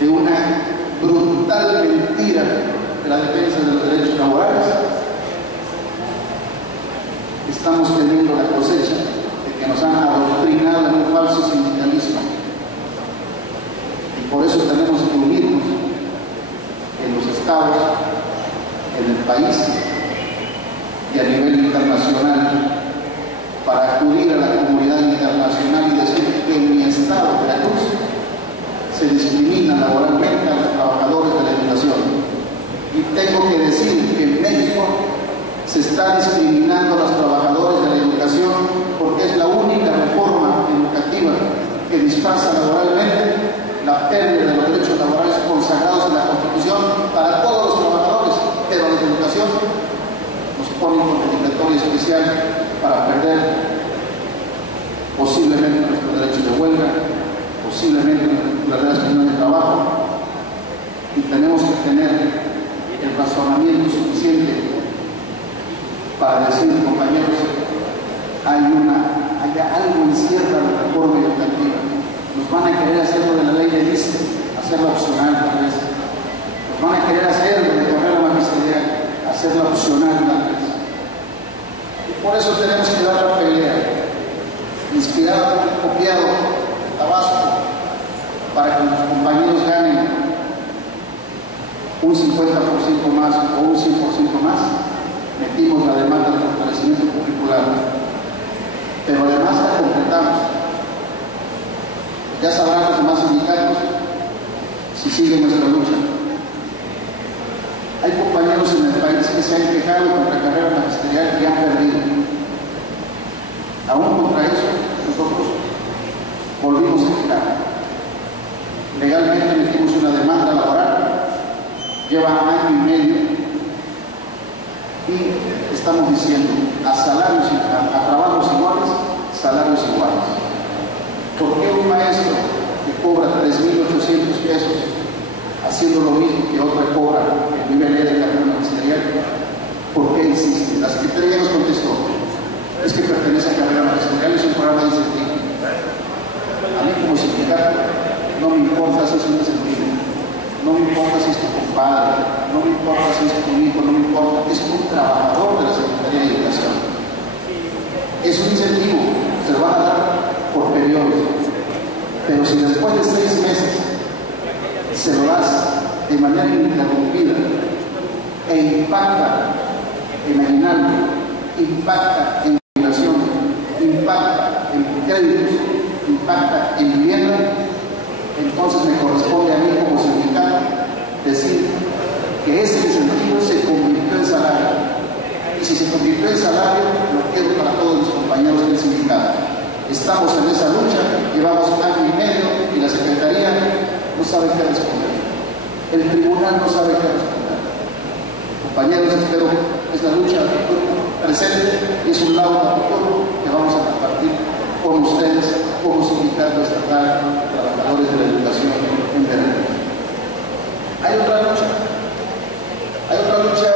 de una brutal mentira de la defensa de los derechos laborales, estamos teniendo la cosecha de que nos han adoctrinado en un falso sindicalismo. Y por eso tenemos que unirnos en los estados, en el país y a nivel internacional, para acudir a la comunidad internacional y decir que en mi estado, Veracruz, se discrimina laboralmente a los trabajadores de la educación. Y tengo que decir que en México se está discriminando a los trabajadores de la educación porque es la única reforma educativa que disfraza laboralmente la pérdida de los derechos laborales consagrados en la Constitución para todos los trabajadores, pero la educación nos pone un convocatorio especial para perder posiblemente nuestros derechos de huelga, posiblemente nuestras relaciones de trabajo, y tenemos que tener el razonamiento suficiente para decir, compañeros, hay algo en cierta reforma educativa. Nos van a querer hacer lo de la ley de ICE, hacerlo opcional tal vez. Nos van a querer hacer lo de carrera magisterial, hacerlo opcional tal vez. Y por eso tenemos que dar la pelea, inspirado por el copiado de Tabasco, para que nuestros compañeros ganen un 50% más o un 100% más. Metimos la demanda de fortalecimiento curricular, pero además la completamos. Ya sabrán los demás sindicatos si siguen nuestra lucha. Hay compañeros en el país que se han quejado contra la carrera magisterial y han perdido. Aún contra eso, nosotros volvimos a quejar. Legalmente metimos una demanda laboral, lleva año y medio, y estamos diciendo a trabajos iguales, salarios iguales. ¿Por qué un maestro que cobra 3.800 pesos haciendo lo mismo que otro cobra el nivel E de carrera magisterial? ¿Por qué insiste? La Secretaría nos contestó, es que pertenece a carrera magisterial, es un programa de incentivo. A mí como sindicato no me importa si es un incentivo, no me importa si es tu compadre, no me importa si es tu hijo, no me importa, es un trabajador de la Secretaría de Educación. Es un incentivo, se lo van a dar por periodos, pero si después de 6 meses se lo das de manera ininterrumpida e impacta en aguinaldo, impacta en migración, impacta en créditos, impacta en vivienda, entonces me corresponde a mí como sindicato decir que ese incentivo se convirtió en salario. Y si se convirtió en salario, lo quiero para todos mis compañeros del sindicato. Estamos en esa lucha, llevamos año y medio y la Secretaría no sabe qué responder. El tribunal no sabe qué responder. Compañeros, espero que esta lucha presente y es un laudo a futuro que vamos a compartir con ustedes como sindicato estatal de trabajadores de la educación en Veracruz. Hay otra lucha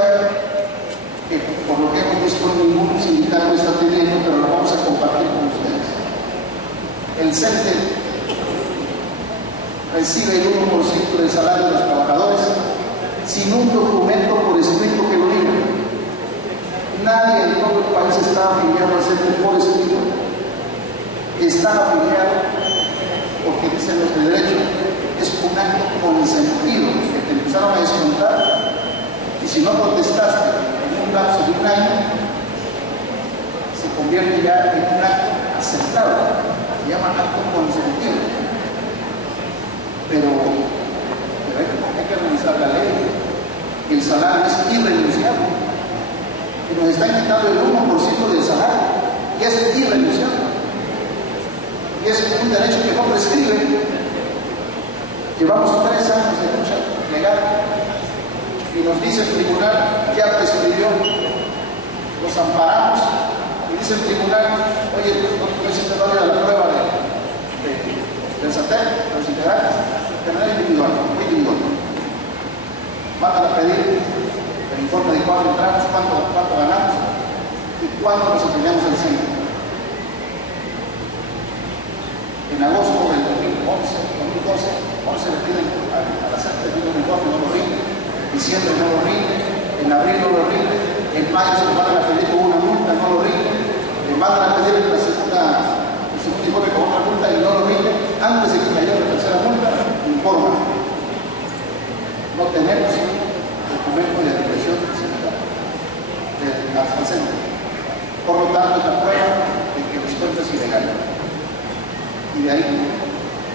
que por lo que hemos visto ningún sindicato está teniendo, pero la vamos a compartir con ustedes. El CENTE recibe el 1% del salario de los trabajadores sin un documento por escrito que lo diga. Nadie en todo el país está afiliado al centro por escrito. Está afiliado porque dicen los de derecho, es un acto consentido que te empezaron a descontar, y si no protestaste en un lapso de un año, se convierte ya en un acto aceptado. Se llama acto consentido. Pero hay que revisar la ley. El salario es irrenunciable. Y nos están quitando el 1% del salario. Y es irrenunciable. Y es un derecho que no prescribe. Llevamos 3 años de lucha legal. Y nos dice el tribunal, ya prescribió. Los amparamos. Y dice el tribunal, oye, no hiciste válida la prueba del satélite, de los integrantes, de manera individual, muy individual. Van a pedir el informe de cuándo entramos, cuánto ganamos y cuándo nos afiliamos al centro. En agosto del 2012 le piden a la CEP un informe, no lo rinde. En diciembre no lo rinde. En abril no lo rinde. En mayo se lo van a pedir con una multa, no lo rinde. Le van a pedir el segundo informe con otra multa y no lo rinde. Antes de que cayera la tercera multa, informa. No tenemos documento de represión al centro. Por lo tanto, es la prueba de que el descuento es ilegal. Y de ahí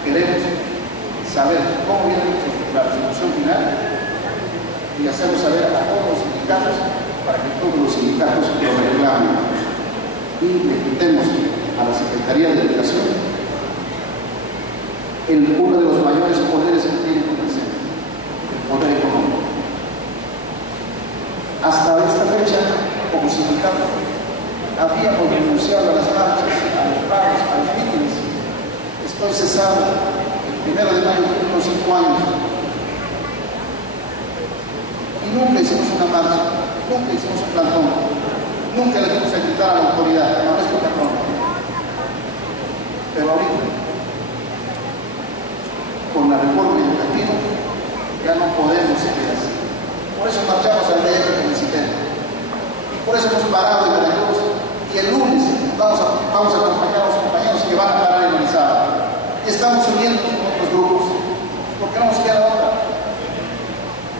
queremos saber cómo viene la resolución final y hacerlo saber a todos los sindicatos para que todos los sindicatos lo reclamen. Y le quitemos a la Secretaría de Educación uno de los mayores poderes que tiene con el centro, el poder económico. Hasta esta fecha, como sindicato, habíamos denunciado a las marchas, a los paros, a los mítines. Estoy cesado el 1 de mayo, unos 5 años. Y nunca hicimos una marcha, nunca hicimos un plantón, nunca le dimos a quitar a la autoridad, a nuestro patrón. Pero ahorita, con la reforma educativa, ya no podemos seguir así. Por eso marchamos al DF con el CITEM. Y por eso hemos parado en Veracruz. Y el lunes vamos a acompañar a los compañeros que van a parar en Orizaba. Estamos uniendo con otros grupos, porque no nos queda otra.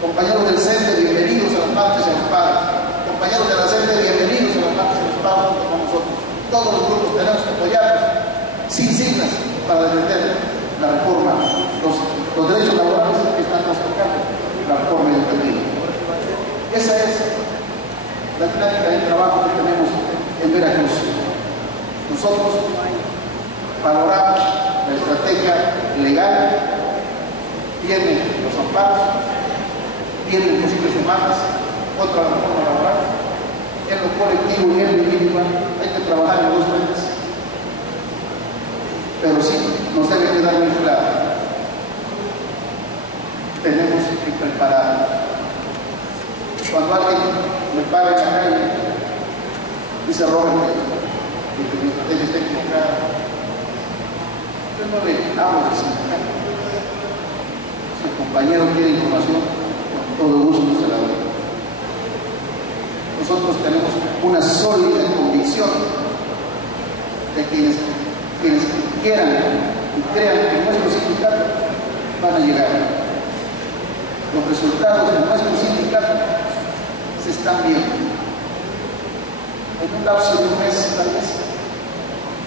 Compañeros del CENTE, bienvenidos a las marchas y a los paros. Compañeros de la CENTE, bienvenidos a las marchas y a los paros junto con nosotros. Todos los grupos tenemos que apoyarnos, sin siglas, para defender la reforma, los derechos laborales que están tocando, la reforma educativa. Esa es la dinámica de trabajo que tenemos en Veracruz. Nosotros valoramos la estrategia legal, tienen los amparos, tienen posibles demandas contra la reforma laboral. En lo colectivo y en lo individual hay que trabajar en dos frentes. Pero sí, nos debe quedar muy claro. Tenemos que prepararnos. Cuando alguien me para en la calle, dice Robert que mi estrategia está equivocada, yo no le hablo de sindicato. Si el compañero quiere información, con todo gusto se la doy. Nosotros tenemos una sólida convicción de quienes quieran y crean que nuestro sindicato van a llegar. Los resultados de nuestro sindicato se están viendo. En un lapso de un mes, tal vez,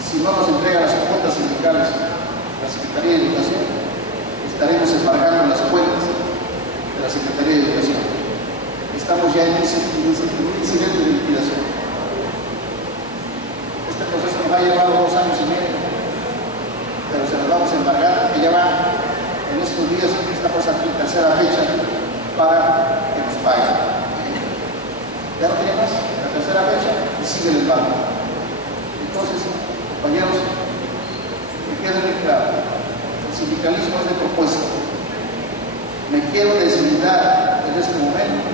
si no nos entrega las cuotas sindicales la Secretaría de Educación, estaremos embargando las cuentas de la Secretaría de Educación. Estamos ya en un incidente de liquidación. Este proceso nos ha llevado 2 años y medio, pero se los vamos a embargar, que ya va en estos días, esta cosa aquí, tercera fecha, para que nos paguen. Ya no tiene más, la tercera fecha y sigue el pago. Entonces, compañeros, me queda muy claro, el sindicalismo es de propuesta. Me quiero deslindar en este momento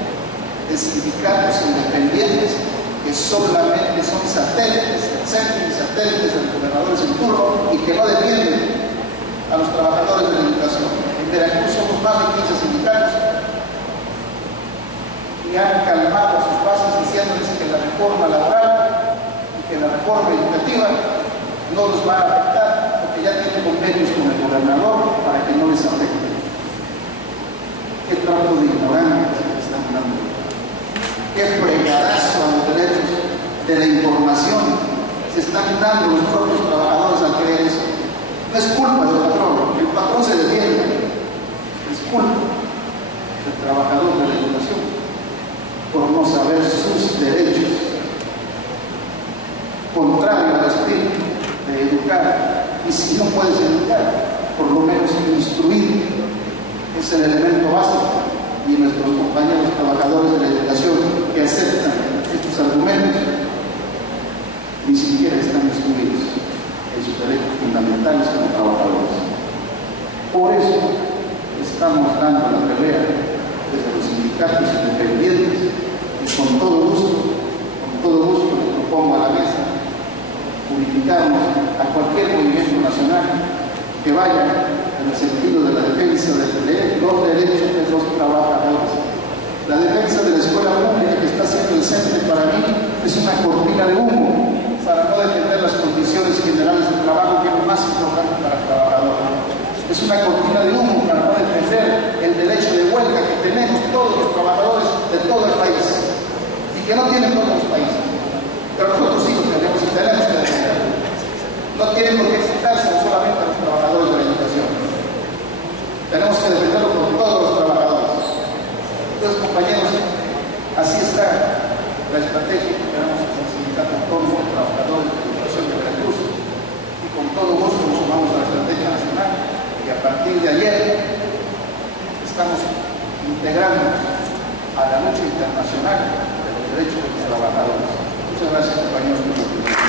de sindicatos independientes que solamente son satélites del centro y satélites de los gobernadores en turno y que no defienden a los trabajadores de la educación. En Veracruz somos más de 15 sindicatos y han calmado sus bases diciéndoles que la reforma laboral y que la reforma educativa no los va a afectar porque ya tiene convenios con el gobernador para que no les afecte. ¿Qué trato de ignorantes que están dando? ¿Qué fregadazo a los derechos de la información se están dando los propios trabajadores al creer eso? No es culpa del patrón, el patrón se defiende, es culpa del trabajador de la educación por no saber sus derechos, contrario al espíritu de educar. Y si no puedes educar, por lo menos instruir es el elemento básico. Y nuestros compañeros trabajadores de la educación que aceptan estos argumentos ni siquiera están instruidos en sus derechos fundamentales como trabajadores. Por eso estamos dando la pelea desde los sindicatos independientes y con todo gusto les propongo a la mesa unificarnos a cualquier movimiento nacional que vaya en el sentido de la defensa de los derechos de los trabajadores. La defensa de la escuela pública que está siendo el centro para mí es una cortina de humo para no defender las condiciones generales de trabajo que es lo más importante para el trabajador. Es una cortina de humo para no defender el derecho de huelga que tenemos todos los trabajadores de todo el país y que no tienen todos los países. Pero nosotros sí lo tenemos y tenemos que defenderlo. No tienen por qué excitarse solamente a los trabajadores de la educación. Tenemos que defenderlo por todos los trabajadores. Entonces, compañeros, así está la estrategia que tenemos en el Sindicato Autónomo de Trabajadores de Educación de Veracruz. Y con todo gusto nos sumamos a la estrategia nacional y a partir de ayer estamos integrándonos a la lucha internacional de los derechos de los trabajadores. Muchas gracias, compañeros.